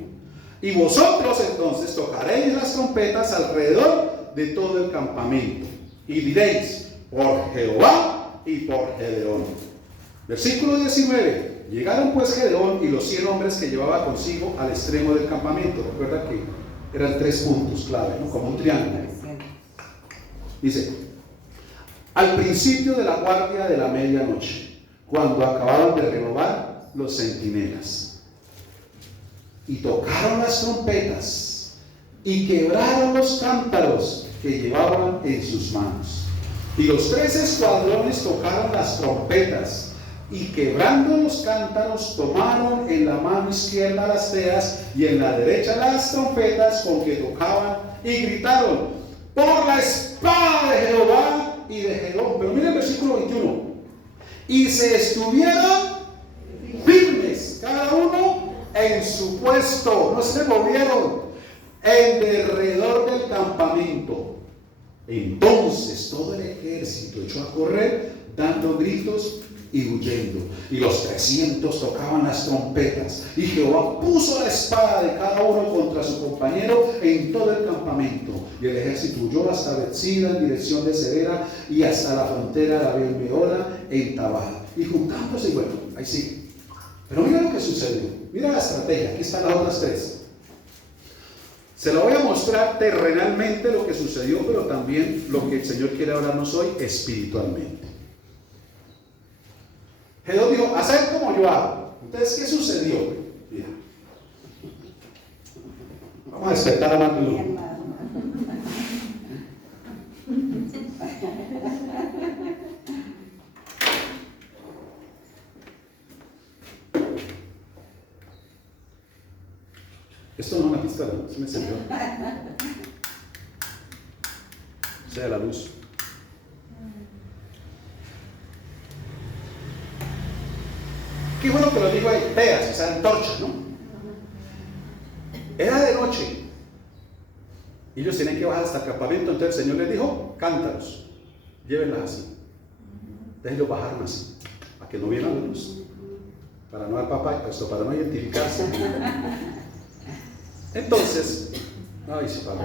Y vosotros entonces tocaréis las trompetas alrededor de todo el campamento. Y diréis, por Jehová y por Gedeón. Versículo 19. Llegaron pues Gedeón y los 100 hombres que llevaba consigo al extremo del campamento. Recuerda que eran 3 puntos clave, ¿no? Como un triángulo. Dice, al principio de la guardia de la medianoche, cuando acababan de renovar los centinelas, y tocaron las trompetas y quebraron los cántaros que llevaban en sus manos. Y los 3 escuadrones tocaron las trompetas y quebrando los cántaros tomaron en la mano izquierda las teas y en la derecha las trompetas con que tocaban y gritaron, por la espada de Jehová y de Gedeón. Pero mira el versículo 21. Y se estuvieron firmes, cada uno en su puesto, no se movieron en derredor del campamento. Entonces todo el ejército echó a correr dando gritos y huyendo, y los 300 tocaban las trompetas, y Jehová puso la espada de cada uno contra su compañero en todo el campamento, y el ejército huyó hasta Betsida en dirección de Severa y hasta la frontera de Abel-Mehola en Tabá, y juntándose, bueno, ahí sí. Pero mira lo que sucedió, mira la estrategia, aquí están las otras 3. Se lo voy a mostrar terrenalmente lo que sucedió, pero también lo que el Señor quiere hablarnos hoy espiritualmente. Gedeón dijo, haced como yo hago. Entonces, ¿qué sucedió? Mira. Vamos a despertar a más de uno. Esto no es una pistola, es un encendedor. O sea, la luz. Qué bueno que lo dijo ahí, veas, o sea, antorchas, ¿no? Era de noche. Y ellos tenían que bajar hasta el campamento, entonces el Señor les dijo, cántalos, llévenlas así. Déjenlos bajar así, para que no vieran la luz. Para no dar papá, esto, para no identificarse. Entonces, ay, se paró.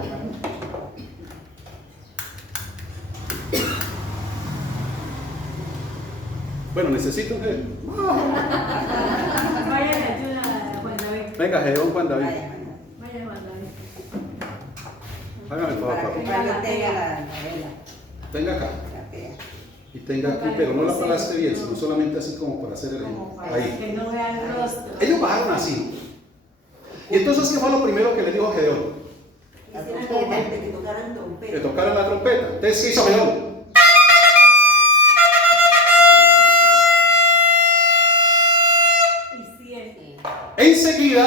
Bueno, necesito un gel. Vaya, ayuda a Juan David. Venga, Gedeón Juan David. Vaya, Juan David. Hágame el favor, papá. Para que tenga la novela. Tenga acá. La pea. Y tenga aquí, pero no la paraste bien, sino solamente así como para hacer el Como para ahí. que no vean el rostro. Ellos bajaron así. Y entonces, ¿qué fue lo primero que le dijo Gedeón? La trompeta, que tocaran Que trompeta. tocaran la trompeta. Entonces, ¿qué hizo Gedeón? Y 100. Enseguida,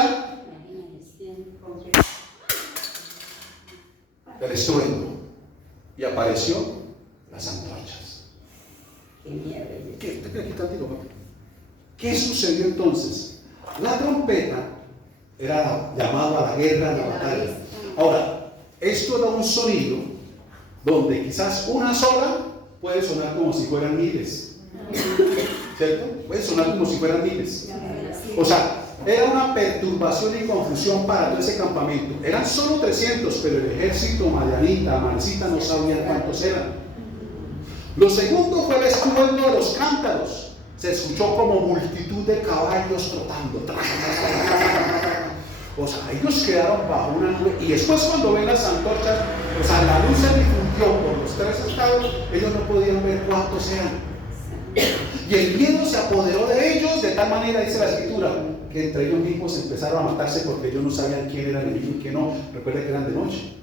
Trompeta. el estruendo. Y apareció las antorchas. Qué miedo. ¿Qué? Aquí tantito, papi. ¿Qué sucedió entonces? La trompeta era llamado a la guerra, a la batalla. Ahora, esto da un sonido donde quizás una sola puede sonar como si fueran miles. ¿Cierto? Puede sonar como si fueran miles. O sea, era una perturbación y confusión para todo ese campamento. Eran solo 300, pero el ejército madianita, amancita, no sabían cuántos eran. Lo segundo fue el estruendo de los cántaros. Se escuchó como multitud de caballos trotando. O sea, ellos quedaron bajo una nube. Y después cuando ven las antorchas, o sea, la luz se difundió por los 3 estados, ellos no podían ver cuántos eran. Y el miedo se apoderó de ellos de tal manera, dice la escritura, que entre ellos mismos empezaron a matarse porque ellos no sabían quién era el enemigo y quién no. Recuerda que eran de noche.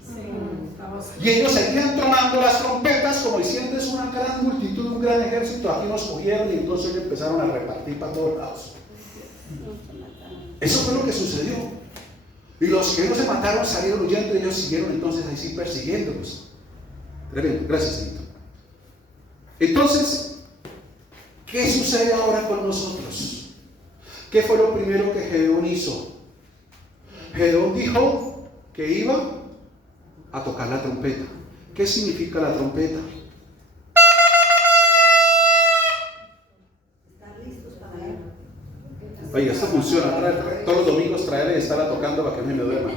Y ellos seguían tronando las trompetas como diciendo, es una gran multitud, un gran ejército, aquí nos cogieron, y entonces ellos empezaron a repartir para todos lados. Eso fue lo que sucedió. Y los que no se mataron salieron huyendo y ellos siguieron entonces ahí sí persiguiéndolos. Tremendo, gracias, Señor. Entonces, ¿qué sucede ahora con nosotros? ¿Qué fue lo primero que Gedeón hizo? Gedeón dijo que iba a tocar la trompeta. ¿Qué significa la trompeta? Están listos para la guerra. Oye, esto funciona. Todos los domingos traerle y estarla tocando para que no me duerma.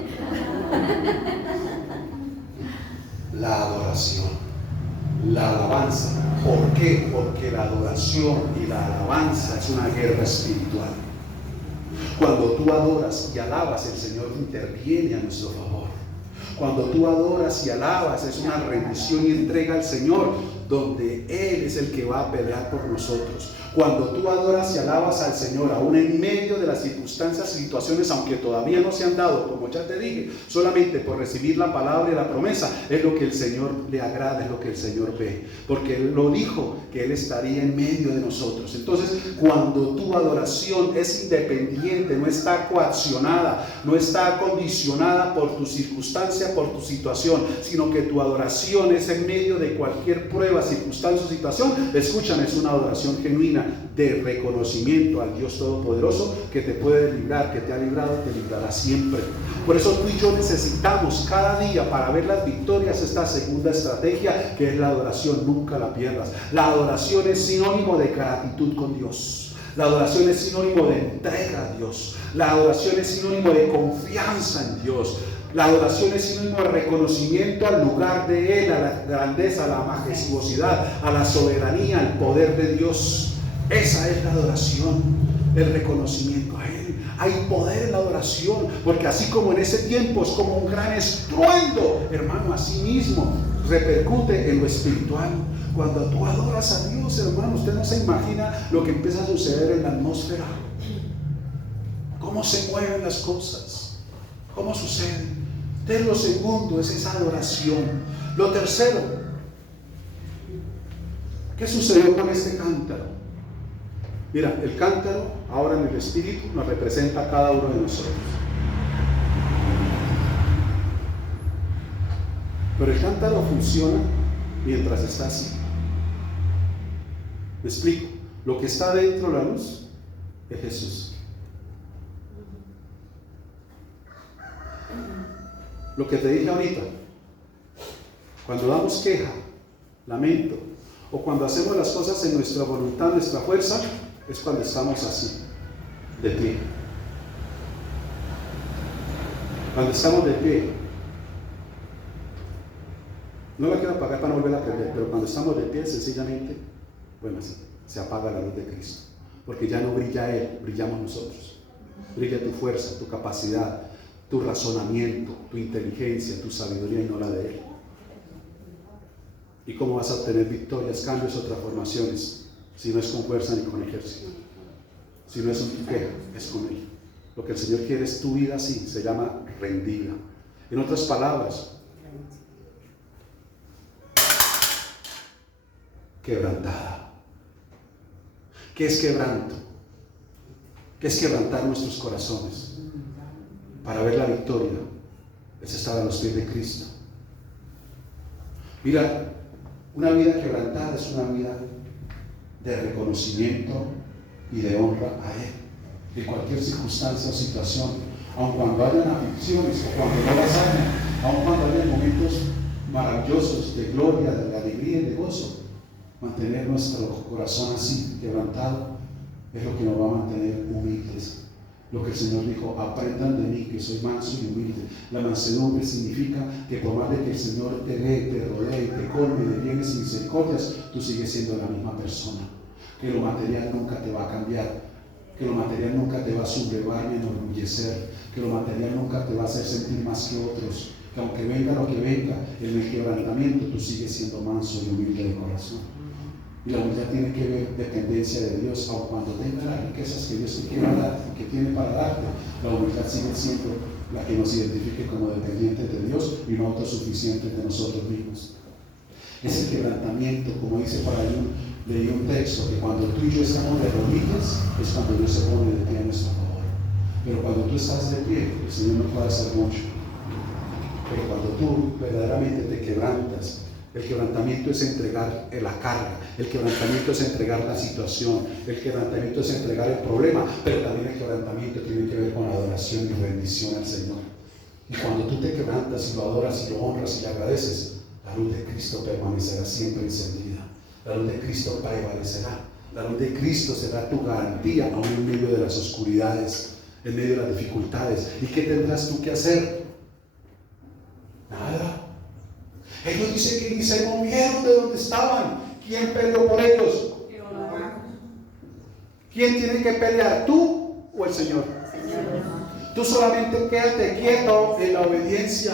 La adoración, la alabanza. ¿Por qué? Porque la adoración y la alabanza es una guerra espiritual. Cuando tú adoras y alabas, el Señor interviene a nuestro favor. Cuando tú adoras y alabas, es una rendición y entrega al Señor, donde Él es el que va a pelear por nosotros. Cuando tú adoras y alabas al Señor, aún en medio de las circunstancias y situaciones, aunque todavía no se han dado, como ya te dije, solamente por recibir la palabra y la promesa, es lo que el Señor le agrada, es lo que el Señor ve. Porque Él lo dijo, que Él estaría en medio de nosotros. Entonces, cuando tu adoración es independiente, no está coaccionada, no está condicionada por tu circunstancia, por tu situación, sino que tu adoración es en medio de cualquier prueba, circunstancia o situación, escúchame, es una adoración genuina de reconocimiento al Dios Todopoderoso que te puede librar, que te ha librado, te librará siempre. Por eso tú y yo necesitamos cada día para ver las victorias esta segunda estrategia, que es la adoración. Nunca la pierdas. La adoración es sinónimo de gratitud con Dios. La adoración es sinónimo de entrega a Dios. La adoración es sinónimo de confianza en Dios. La adoración es sinónimo de reconocimiento al lugar de Él, a la grandeza, a la majestuosidad, a la soberanía, al poder de Dios. Esa es la adoración, el reconocimiento a Él. Hay poder en la adoración, porque así como en ese tiempo es como un gran estruendo, hermano, así mismo repercute en lo espiritual. Cuando tú adoras a Dios, hermano, usted no se imagina lo que empieza a suceder en la atmósfera. Cómo se mueven las cosas, cómo suceden. Entonces lo segundo es esa adoración. Lo tercero, ¿qué sucedió con este cántaro? Mira, el cántaro ahora en el espíritu nos representa a cada uno de nosotros. Pero el cántaro funciona mientras está así. ¿Me explico? Lo que está dentro de la luz es Jesús. Lo que te dije ahorita, cuando damos queja, lamento, o cuando hacemos las cosas en nuestra voluntad, nuestra fuerza, es cuando estamos así, de pie. Cuando estamos de pie, no la quiero apagar para no volver a prender, pero cuando estamos de pie, sencillamente, bueno, así, se apaga la luz de Cristo, porque ya no brilla Él, brillamos nosotros. Brilla tu fuerza, tu capacidad, tu razonamiento, tu inteligencia, tu sabiduría y no la de Él. ¿Y cómo vas a obtener victorias, cambios o transformaciones si no es con fuerza ni con ejército? Si no es un tu queja, es con Él. Lo que el Señor quiere es tu vida así, se llama rendida. En otras palabras, quebrantada. ¿Qué es quebranto? ¿Qué es quebrantar nuestros corazones? Para ver la victoria es estar a los pies de Cristo. Mira, una vida quebrantada es una vida de reconocimiento y de honra a Él, en cualquier circunstancia o situación, aun cuando hayan aflicciones o cuando no las hayan, aun cuando hayan momentos maravillosos de gloria, de alegría y de gozo. Mantener nuestro corazón así, quebrantado, es lo que nos va a mantener humildes. Lo que el Señor dijo: aprendan de mí que soy manso y humilde. La mansedumbre significa que por más de que el Señor te dé, te rodee y te colme de bienes y misericordias, tú sigues siendo la misma persona. Que lo material nunca te va a cambiar, que lo material nunca te va a sublevar ni enorgullecer, que lo material nunca te va a hacer sentir más que otros, que aunque venga lo que venga, en el quebrantamiento tú sigues siendo manso y humilde de corazón. Y la humildad tiene que ver dependencia de Dios, aun cuando tenga las riquezas que Dios te quiera dar y que tiene para darte, la humildad sigue siendo la que nos identifique como dependientes de Dios y no autosuficientes de nosotros mismos. Es el quebrantamiento, como dice por ahí, leí un texto, que cuando tú y yo estamos de rodillas, es cuando Dios se pone de pie a nuestro favor. Pero cuando tú estás de pie, el Señor no puede hacer mucho. Pero cuando tú verdaderamente te quebrantas, el quebrantamiento es entregar la carga, el quebrantamiento es entregar la situación, el quebrantamiento es entregar el problema, pero también el quebrantamiento tiene que ver con la adoración y rendición al Señor. Y cuando tú te quebrantas y lo adoras y lo honras y le agradeces, la luz de Cristo permanecerá siempre encendida, la luz de Cristo prevalecerá, la luz de Cristo será tu garantía aún en medio de las oscuridades, en medio de las dificultades. ¿Y qué tendrás tú que hacer? Nada. Ellos dicen que ni se movieron de donde estaban. ¿Quién peleó por ellos? ¿Quién tiene que pelear? ¿Tú o el Señor? Tú solamente quédate quieto en la obediencia,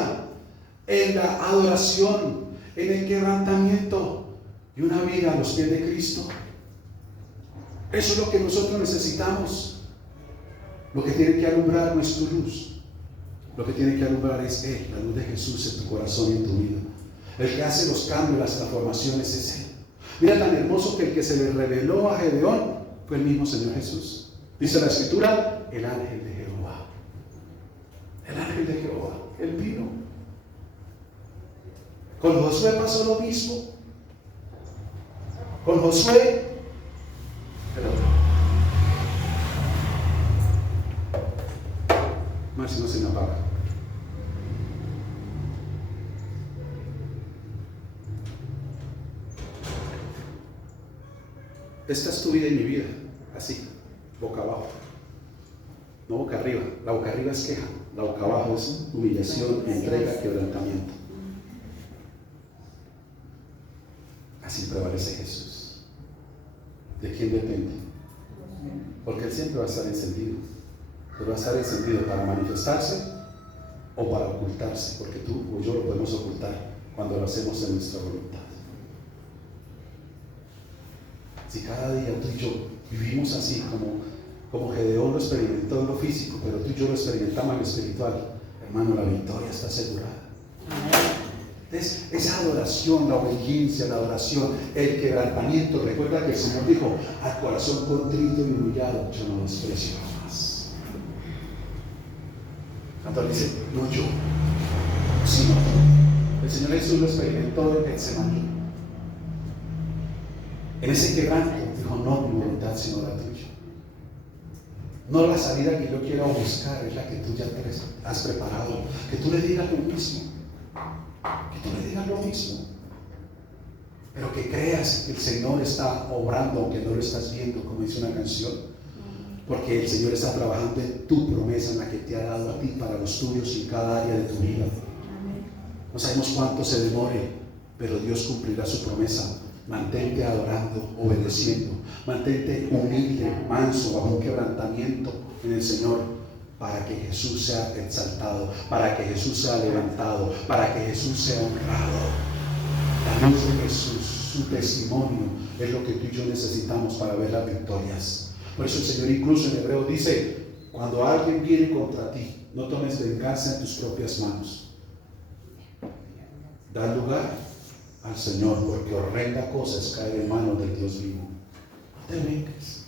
en la adoración, en el quebrantamiento y una vida a los pies de Cristo. Eso es lo que nosotros necesitamos. Lo que tiene que alumbrar nuestra luz, lo que tiene que alumbrar es Él, la luz de Jesús en tu corazón y en tu vida. El que hace los cambios, las transformaciones es Él. Mira tan hermoso que el que se le reveló a Gedeón fue el mismo Señor Jesús. Dice la Escritura: el ángel de Jehová. El ángel de Jehová, Él vino. Con Josué pasó lo mismo. Con Josué, más si no se me apaga. Esta es tu vida y mi vida, así, boca abajo, no boca arriba. La boca arriba es queja, la boca abajo es humillación, entrega, quebrantamiento. Así prevalece Jesús. ¿De quién depende? Porque Él siempre va a estar encendido, pero va a estar encendido para manifestarse o para ocultarse, porque tú o yo lo podemos ocultar cuando lo hacemos en nuestra voluntad. Si cada día tú y yo vivimos así, como Gedeón lo experimentó en lo físico, pero tú y yo lo experimentamos en lo espiritual, hermano, la victoria está asegurada. Entonces, esa adoración, la obediencia, la adoración, el quebrantamiento. Recuerda que el Señor dijo: al corazón contrito y humillado yo no desprecio jamás. Entonces dice: no yo, sino tú. El Señor Jesús lo experimentó en Getsemaní. En ese quebranto dijo, no mi voluntad sino la tuya. No la salida que yo quiero buscar es la que tú ya te has preparado. Que tú le digas lo mismo. Que tú le digas lo mismo. Pero que creas que el Señor está obrando aunque no lo estás viendo, como dice una canción. Porque el Señor está trabajando en tu promesa, en la que te ha dado a ti para los tuyos en cada área de tu vida. No sabemos cuánto se demore, pero Dios cumplirá su promesa. Mantente adorando, obedeciendo. Mantente humilde, manso, bajo un quebrantamiento en el Señor, para que Jesús sea exaltado, para que Jesús sea levantado, para que Jesús sea honrado. La luz de Jesús, su testimonio, es lo que tú y yo necesitamos para ver las victorias. Por eso el Señor incluso en Hebreo dice, cuando alguien viene contra ti, no tomes venganza en tus propias manos. Da lugar al Señor, porque horrenda cosa es caer en manos del Dios vivo. No te vengas,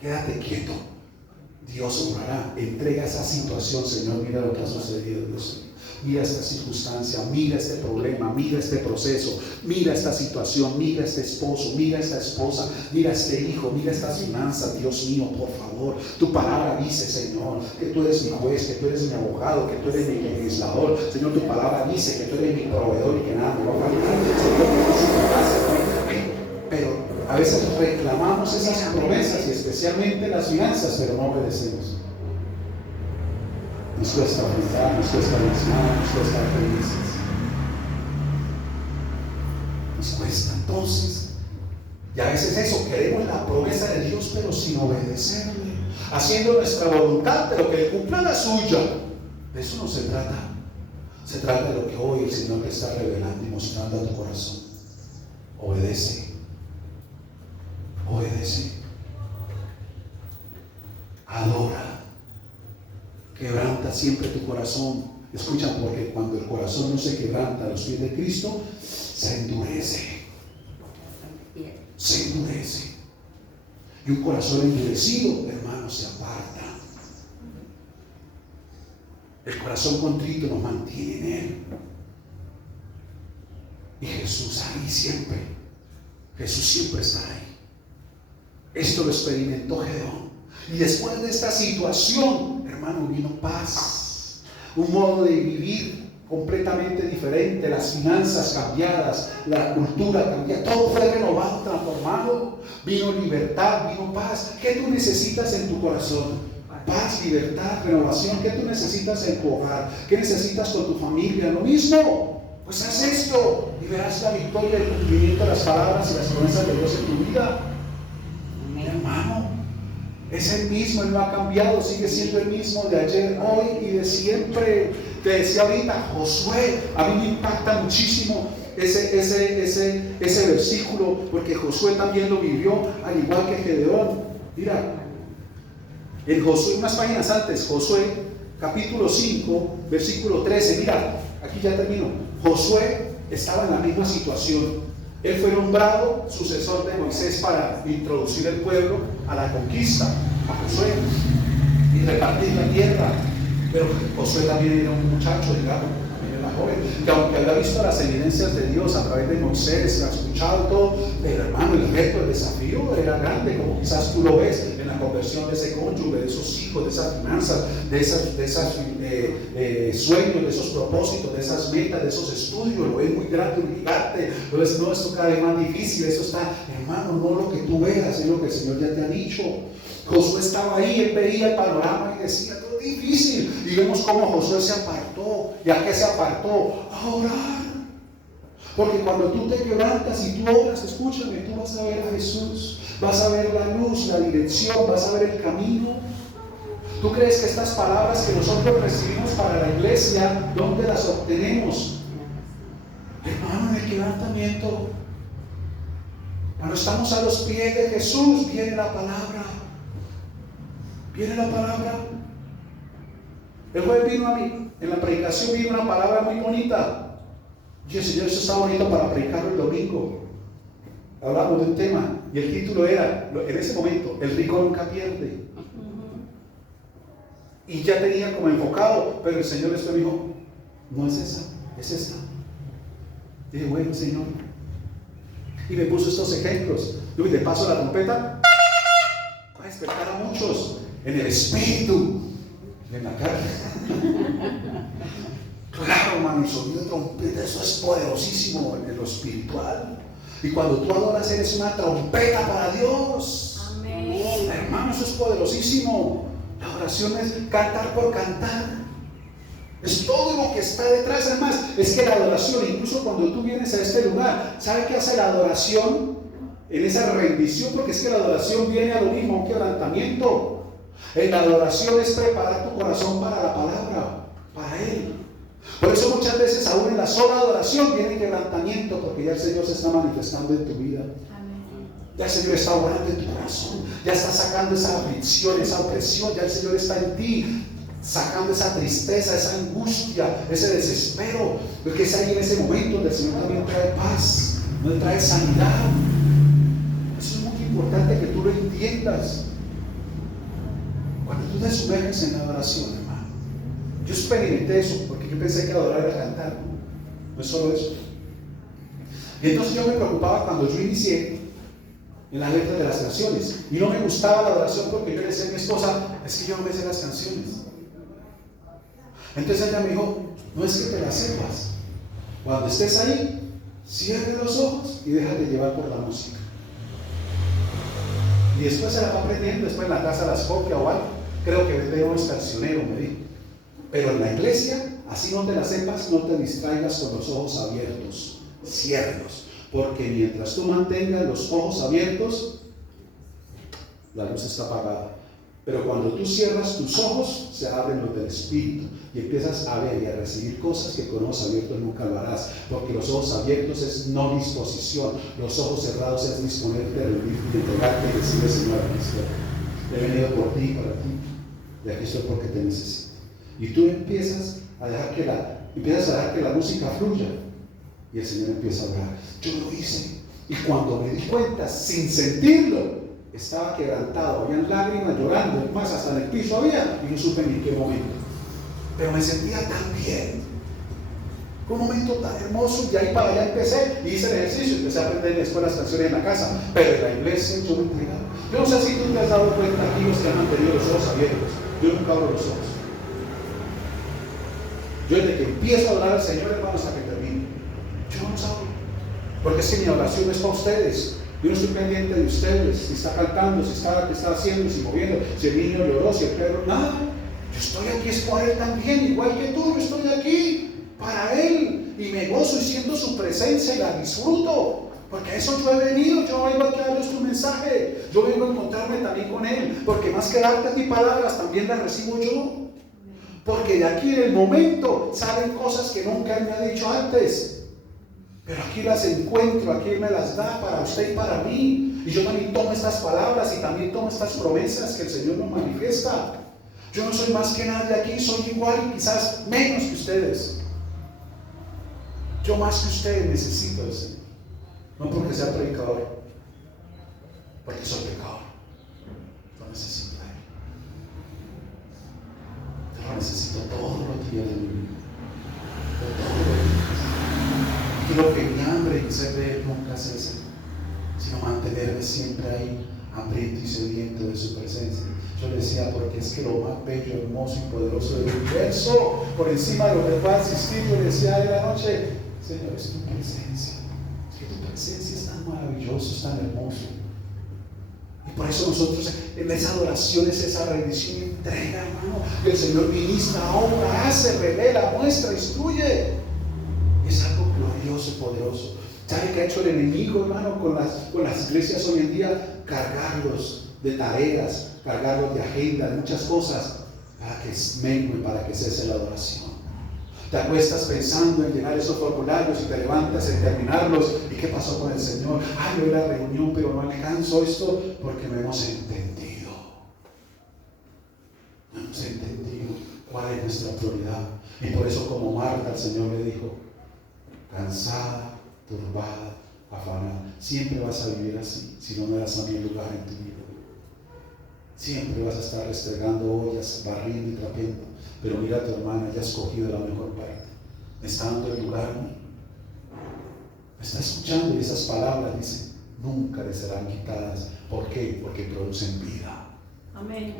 quédate quieto. Dios obrará. Entrega esa situación, Señor. Mira lo que ha sucedido, Dios. Mira esta circunstancia, mira este problema, mira este proceso, mira esta situación, mira este esposo, mira esta esposa, mira este hijo, mira estas finanzas. Dios mío, por favor, tu palabra dice, Señor, que tú eres mi juez, que tú eres mi abogado, que tú eres mi legislador. Señor, tu palabra dice que tú eres mi proveedor y que nada me va a faltar. Señor, que necesito gracia. Pero a veces reclamamos esas promesas y especialmente las finanzas, pero no obedecemos. Nos cuesta afrontar, nos cuesta reaccionar, nos cuesta estar felices. Nos cuesta entonces. Y a veces eso, queremos la promesa de Dios, pero sin obedecerle. Haciendo nuestra voluntad, pero que Él cumpla la suya. De eso no se trata. Se trata de lo que hoy el Señor te está revelando y mostrando a tu corazón. Obedece. Obedece. Adora. Quebranta siempre tu corazón. Escucha, porque cuando el corazón no se quebranta a los pies de Cristo, se endurece. Se endurece. Y un corazón endurecido, hermano, se aparta. El corazón contrito nos mantiene en Él. Y Jesús ahí siempre. Jesús siempre está ahí. Esto lo experimentó Gedeón. Y después de esta situación, hermano, vino paz, un modo de vivir completamente diferente, las finanzas cambiadas, la cultura cambiada, todo fue renovado, transformado, vino libertad, vino paz. ¿Qué tú necesitas en tu corazón? Paz, libertad, renovación. ¿Qué tú necesitas en tu hogar? ¿Qué necesitas con tu familia? Lo mismo. Pues haz esto y verás la victoria y el cumplimiento de las palabras y las promesas de Dios en tu vida. Hermano, es el mismo, Él no ha cambiado, sigue siendo el mismo de ayer, hoy y de siempre. Te decía ahorita, Josué, a mí me impacta muchísimo ese versículo, porque Josué también lo vivió, al igual que Gedeón. Mira, en Josué, unas páginas antes, Josué, capítulo 5, versículo 13, mira, aquí ya termino. Josué estaba en la misma situación. Él fue nombrado sucesor de Moisés para introducir el pueblo a la conquista, a Josué, y repartir la tierra. Pero Josué también era un muchacho, digamos, también era joven, que aunque había visto las evidencias de Dios a través de Moisés, ha escuchado todo, pero hermano, el reto, el desafío era grande, como quizás tú lo ves en la conversión de ese cónyuge, de esos hijos, de esas finanzas, de esos sueños, de esos propósitos, de esas metas, de esos estudios. Lo ves muy grande, un gigante, lo ves, no, esto cada vez más difícil, eso está, hermano, no lo que tú veas, es lo que el Señor ya te ha dicho. Josué estaba ahí, él veía el panorama y decía, todo difícil, y vemos cómo Josué se apartó. ¿Y a qué se apartó? A orar. Porque cuando tú te quebrantas y tú oras, escúchame, tú vas a ver a Jesús, vas a ver la luz, la dirección, vas a ver el camino. ¿Tú crees que estas palabras que nosotros recibimos para la iglesia, dónde las obtenemos? Hermano, en el quebrantamiento. Cuando estamos a los pies de Jesús, viene la palabra. Viene la palabra. El jueves vino a mí, en la predicación vino una palabra muy bonita. Y el Señor, eso está bonito para predicarlo el domingo. Hablamos de un tema y el título era, en ese momento, el rico nunca pierde. Y ya tenía como enfocado, pero el Señor después dijo, no es esa, es esta. Dije, bueno, Señor. Y me puso estos ejemplos. Yo te paso la trompeta. Va a despertar a muchos en el espíritu, en la carne. Claro, hermano, el sonido de trompeta, eso es poderosísimo en lo espiritual. Y cuando tú adoras, eres una trompeta para Dios. Amén. Hermano, eso es poderosísimo. La oración es cantar por cantar. Es todo lo que está detrás. Además, es que la adoración, incluso cuando tú vienes a este lugar, ¿sabe qué hace la adoración? En esa rendición, porque es que la adoración viene a lo mismo, un quebrantamiento. En la adoración es preparar tu corazón para la palabra, para Él. Por eso muchas veces aún en la sola adoración viene quebrantamiento, porque ya el Señor se está manifestando en tu vida. Ya el Señor está orando en tu corazón, ya está sacando esa aflicción, esa opresión, ya el Señor está en ti, sacando esa tristeza, esa angustia, ese desespero, porque es ahí en ese momento donde el Señor también trae paz, donde trae sanidad. Eso es muy importante que tú lo entiendas. Cuando tú te sumerges en la adoración, hermano, yo experimenté eso, porque yo pensé que adorar era cantar, no es solo eso. Y entonces yo me preocupaba cuando yo inicié en las letras de las canciones, y no me gustaba la adoración porque yo le decía a mi esposa, es que yo no me sé las canciones. Entonces ella me dijo, no es que te las sepas, cuando estés ahí, cierre los ojos y déjate llevar por la música. Y después se la va aprendiendo, después en la casa las copia o algo. Creo que Pedro es cancionero, me dijo. Pero en la iglesia, así no te la sepas, no te distraigas con los ojos abiertos, ciérralos. Porque mientras tú mantengas los ojos abiertos, la luz está apagada. Pero cuando tú cierras tus ojos, se abren los del Espíritu y empiezas a ver y a recibir cosas que con ojos abiertos nunca lo harás. Porque los ojos abiertos es no disposición, los ojos cerrados es disponerte a rendirte y entregarte y decirle, Señor, aquí estoy. He venido por ti, para ti, y aquí estoy porque te necesito. Y tú empiezas a dejar que la música fluya. Y el Señor empieza a hablar. Yo lo hice. Y cuando me di cuenta, sin sentirlo, estaba quebrantado. Habían lágrimas llorando. Más, hasta en el piso había. Y no supe ni en qué momento. Pero me sentía tan bien. Fue un momento tan hermoso. Y ahí para allá empecé. Y hice el ejercicio. Empecé a aprender después las canciones en la casa. Pero en la iglesia yo me entregaba. Yo no sé si tú te has dado cuenta aquí los que han mantenido los ojos abiertos. Yo nunca abro los ojos. Yo desde que empiezo a adorar al Señor, hermano, hasta que termino, yo no los abro. Porque es que mi oración no es para ustedes. Yo no estoy pendiente de ustedes, si está cantando, si está, qué está haciendo, si moviendo, si el niño lloró, si el perro, nada. Yo estoy aquí es por Él también, igual que tú, yo estoy aquí para Él. Y me gozo y siento su presencia y la disfruto. Porque a eso yo he venido, yo vengo aquí a darles tu mensaje. Yo vengo a encontrarme también con Él. Porque más que darte a ti palabras, también las recibo yo. Porque de aquí en el momento salen cosas que nunca Él me ha dicho antes. Pero aquí las encuentro, aquí Él me las da para usted y para mí. Y yo también tomo estas palabras y también tomo estas promesas que el Señor nos manifiesta. Yo no soy más que nadie aquí, soy igual y quizás menos que ustedes. Yo más que ustedes necesito del Señor. No porque sea predicador, porque soy pecador. Lo necesito a Él. Yo lo necesito todos los días de mi vida. Todos los días. Quiero que mi hambre y mi sed de Él nunca cese, sino mantenerme siempre ahí, hambriento y sediento de su presencia. Yo le decía, porque es que lo más bello, hermoso y poderoso del universo, por encima de lo que va a existir, yo le decía de la noche, Señor, es tu presencia. Es que tu presencia es tan maravillosa, es tan hermoso. Y por eso nosotros en esa adoración es esa rendición y entrega, hermano. Y el Señor ministra, obra, hace, revela, muestra, instruye. Es algo glorioso, poderoso. ¿Sabe qué ha hecho el enemigo, hermano, con las iglesias hoy en día? Cargarlos de tareas, cargarlos de agenda, de muchas cosas, para que mengue, para que cese la adoración. Te acuestas pensando en llenar esos formularios y te levantas en terminarlos. ¿Y qué pasó con el Señor? Ay, hoy la reunión, pero no alcanzo esto porque no hemos entendido. No hemos entendido cuál es nuestra prioridad. Y por eso, como Marta, el Señor le dijo, cansada, turbada, afanada. Siempre vas a vivir así si no me das a mí lugar en tu vida. Siempre vas a estar restregando ollas, barriendo y trapeando. Pero mira a tu hermana, ella ha escogido la mejor parte. Me está dando el lugar a mí. Me está escuchando y esas palabras dice, nunca le serán quitadas. ¿Por qué? Porque producen vida. Amén.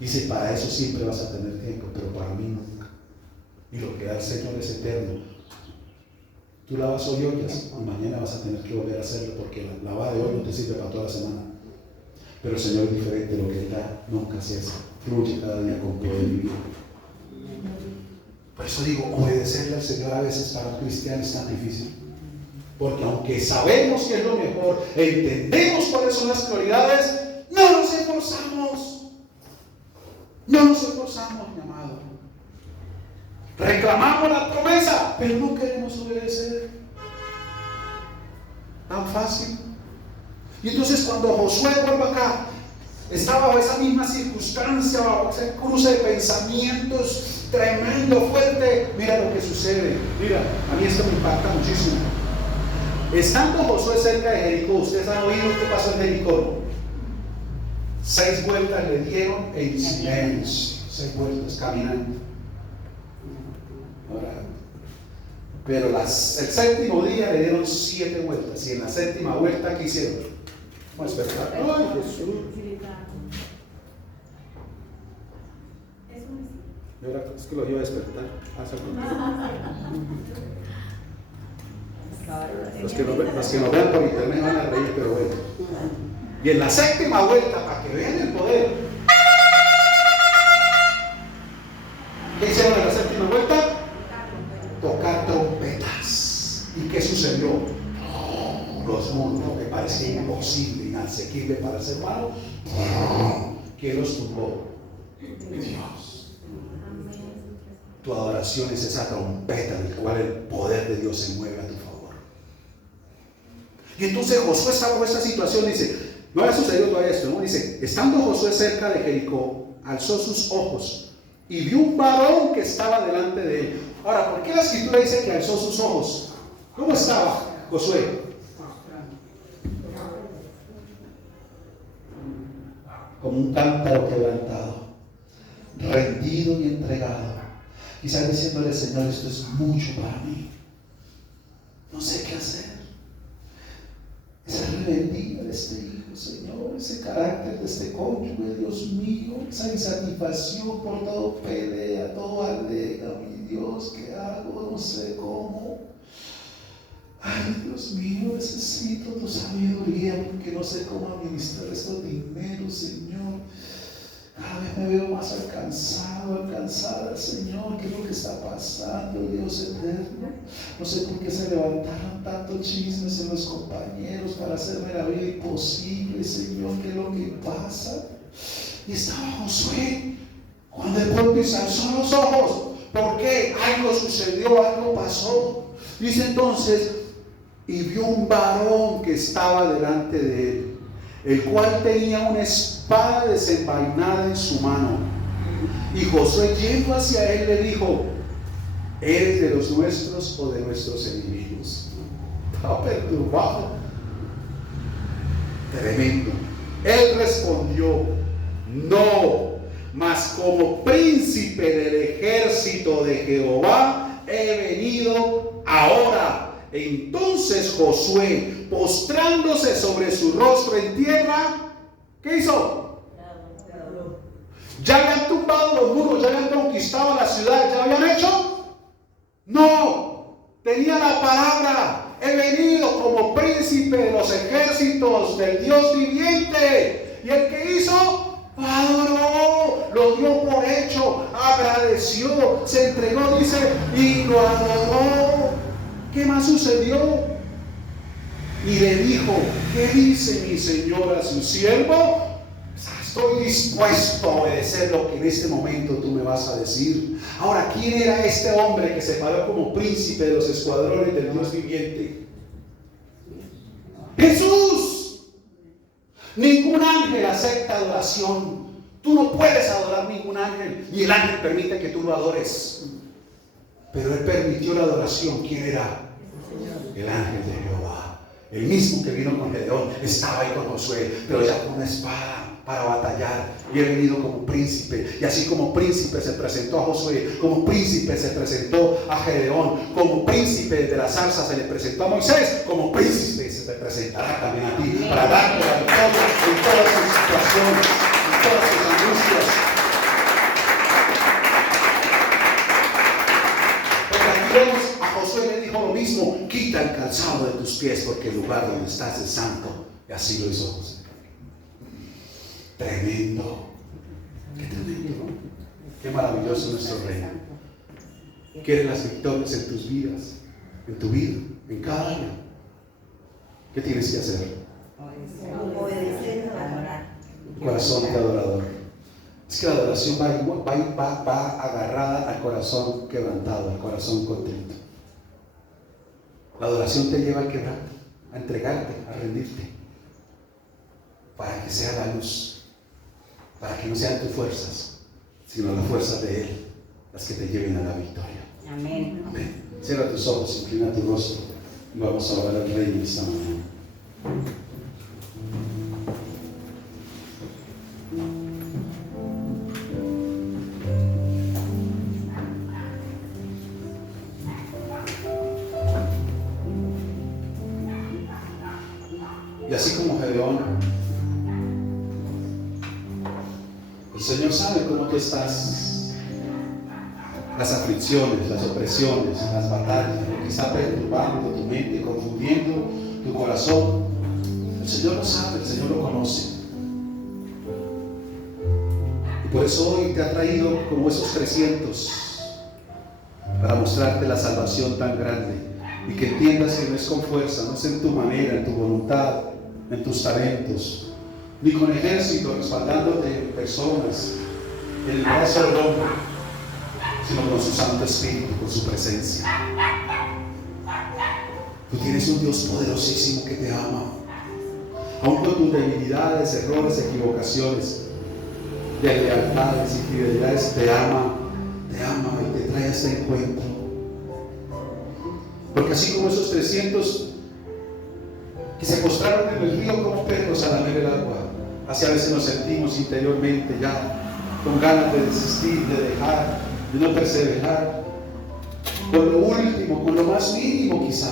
Dice, para eso siempre vas a tener tiempo, pero para mí nunca. Y lo que da el Señor es eterno. Tú lavas hoy ollas y mañana vas a tener que volver a hacerlo, porque la lavada de hoy no te sirve para toda la semana. Pero el Señor es diferente, lo que Él da nunca se hace. Fluye cada día con poder y vida. Por eso digo, obedecerle al Señor a veces para un cristiano es tan difícil. Porque aunque sabemos que es lo mejor, entendemos cuáles son las prioridades, no nos esforzamos. No nos esforzamos, mi amado. Reclamamos la promesa, pero no queremos obedecer. Tan fácil. Y entonces cuando Josué vuelve acá, estaba bajo esa misma circunstancia, bajo ese cruce de pensamientos tremendo, fuerte. Mira lo que sucede. Mira, a mí esto me impacta muchísimo. Estando Josué cerca de Jericó, ustedes han oído qué pasó en Jericó. 6 vueltas le dieron en silencio. 6 vueltas caminando. Ahora, pero el séptimo día le dieron 7 vueltas. Y en la séptima vuelta, ¿qué hicieron? Vamos a despertar. ¡Ay, Jesús! Y ahora es que lo iba a despertar. Los que nos vean por internet van a reír, pero bueno. Y en la séptima vuelta, para que vean el poder, ¿qué hicieron en la séptima vuelta? Tocar trompetas. ¿Y qué sucedió? Los mundos que parecía imposible, inasequible para el ser humano, ¿quién los tumbó? Dios. Tu adoración es esa trompeta del cual el poder de Dios se mueve a tu favor. Y entonces Josué estaba en esta situación, dice, no había sucedido todavía esto, ¿no? Dice, estando Josué cerca de Jericó, alzó sus ojos y vio un varón que estaba delante de él. Ahora, ¿por qué la escritura dice que alzó sus ojos? ¿Cómo estaba Josué? Como un cántaro quebrantado, rendido y entregado. Quizás diciéndole, Señor, esto es mucho para mí. No sé qué hacer. Esa rebeldía de este hijo, Señor, ese carácter de este cónyuge, Dios mío, esa insatisfacción por todo pelea, todo alega, mi Dios, ¿qué hago? No sé cómo. Ay, Dios mío, necesito tu sabiduría porque no sé cómo administrar estos dineros, Señor. Cada vez me veo más alcanzada, Señor. ¿Qué es lo que está pasando, Dios eterno? No sé por qué se levantaron tantos chismes en los compañeros para hacerme la vida imposible, Señor. ¿Qué es lo que pasa? Y estaba Josué cuando de pronto se alzó los ojos. ¿Por qué? Algo sucedió, algo pasó. Dice entonces, y vio un varón que estaba delante de él, el cual tenía una espada desenvainada en su mano. Y Josué, yendo hacia él, le dijo, ¿eres de los nuestros o de nuestros enemigos? Estaba perturbado. Tremendo. Él respondió, no, mas como príncipe del ejército de Jehová he venido ahora. Entonces Josué, postrándose sobre su rostro en tierra, ¿qué hizo? ¿Ya habían tumbado los muros? ¿Ya habían conquistado la ciudad? ¿Ya habían hecho? No, tenía la palabra. He venido como príncipe de los ejércitos del Dios viviente. ¿Y el que hizo? Adoró, lo dio por hecho, agradeció, se entregó, dice, y lo adoró. ¿Qué más sucedió? Y le dijo, ¿qué dice mi señor a su siervo? Estoy dispuesto a obedecer lo que en este momento tú me vas a decir. Ahora, ¿quién era este hombre que se paró como príncipe de los escuadrones del Dios viviente? Jesús. Ningún ángel acepta adoración. Tú no puedes adorar ningún ángel y el ángel permite que tú lo adores. Pero él permitió la adoración. ¿Quién era? El ángel de Jehová. El mismo que vino con Gedeón estaba ahí con Josué, pero ya con una espada. para batallar y he venido como príncipe. Y así como príncipe se presentó a Josué, como príncipe se presentó a Gedeón, como príncipe de la zarza se le presentó a Moisés, como príncipe se te presentará también a ti para darte la victoria en todas tus situaciones, en todas tus angustias. Porque aquí vemos a Josué, le dijo lo mismo: quita el calzado de tus pies porque el lugar donde estás es santo. Y así lo hizo Josué. Tremendo. Qué tremendo, ¿no? Qué maravilloso nuestro reino. Quiere las victorias en tus vidas, en tu vida, en cada área. ¿Qué tienes que hacer? Obedecer, adorar. Corazón de adorador. Es que la adoración va agarrada al corazón quebrantado, al corazón contrito. La adoración te lleva al quebranto, a entregarte, a rendirte, para que sea la luz. Para que no sean tus fuerzas, sino las fuerzas de Él, las que te lleven a la victoria. Amén. Amén. Cierra tus ojos, inclina tu rostro y vamos a orar al Rey esta mañana. Y así como Gedeón, el Señor sabe cómo tú estás, las aflicciones, las opresiones, las batallas, lo que está perturbando tu mente, confundiendo tu corazón. El Señor lo sabe, el Señor lo conoce. Y por eso hoy te ha traído como esos 300 para mostrarte la salvación tan grande y que entiendas que no es con fuerza, no es en tu manera, en tu voluntad, en tus talentos, ni con ejército respaldándote personas en el brazo del hombre, sino con su Santo Espíritu, con su presencia. Tú tienes un Dios poderosísimo que te ama, aun con tus debilidades, errores, equivocaciones, deslealtades, infidelidades, te ama y te trae a este encuentro. Porque así como esos 300 que se postraron en el río como perros a lamer el agua, así a veces nos sentimos interiormente ya con ganas de desistir, de dejar, de no perseverar, con lo último, con lo más mínimo quizá.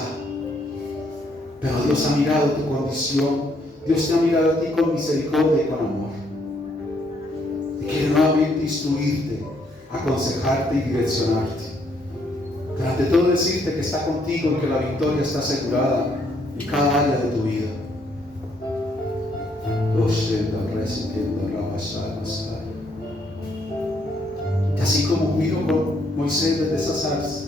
Pero Dios ha mirado tu condición, Dios te ha mirado a ti con misericordia y con amor. Y quiere nuevamente instruirte, aconsejarte y direccionarte. Pero ante todo decirte que está contigo y que la victoria está asegurada en cada área de tu vida. Y así como vino con Moisés desde esa zarza,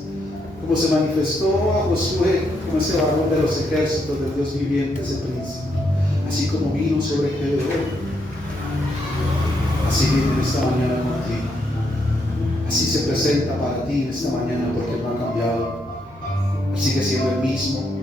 como se manifestó a Josué como ese varón de los ejércitos del Dios viviente, ese príncipe, así como vino sobre Gedeón, así viene esta mañana contigo. Así se presenta para ti esta mañana, porque no ha cambiado. Él sigue siendo el mismo.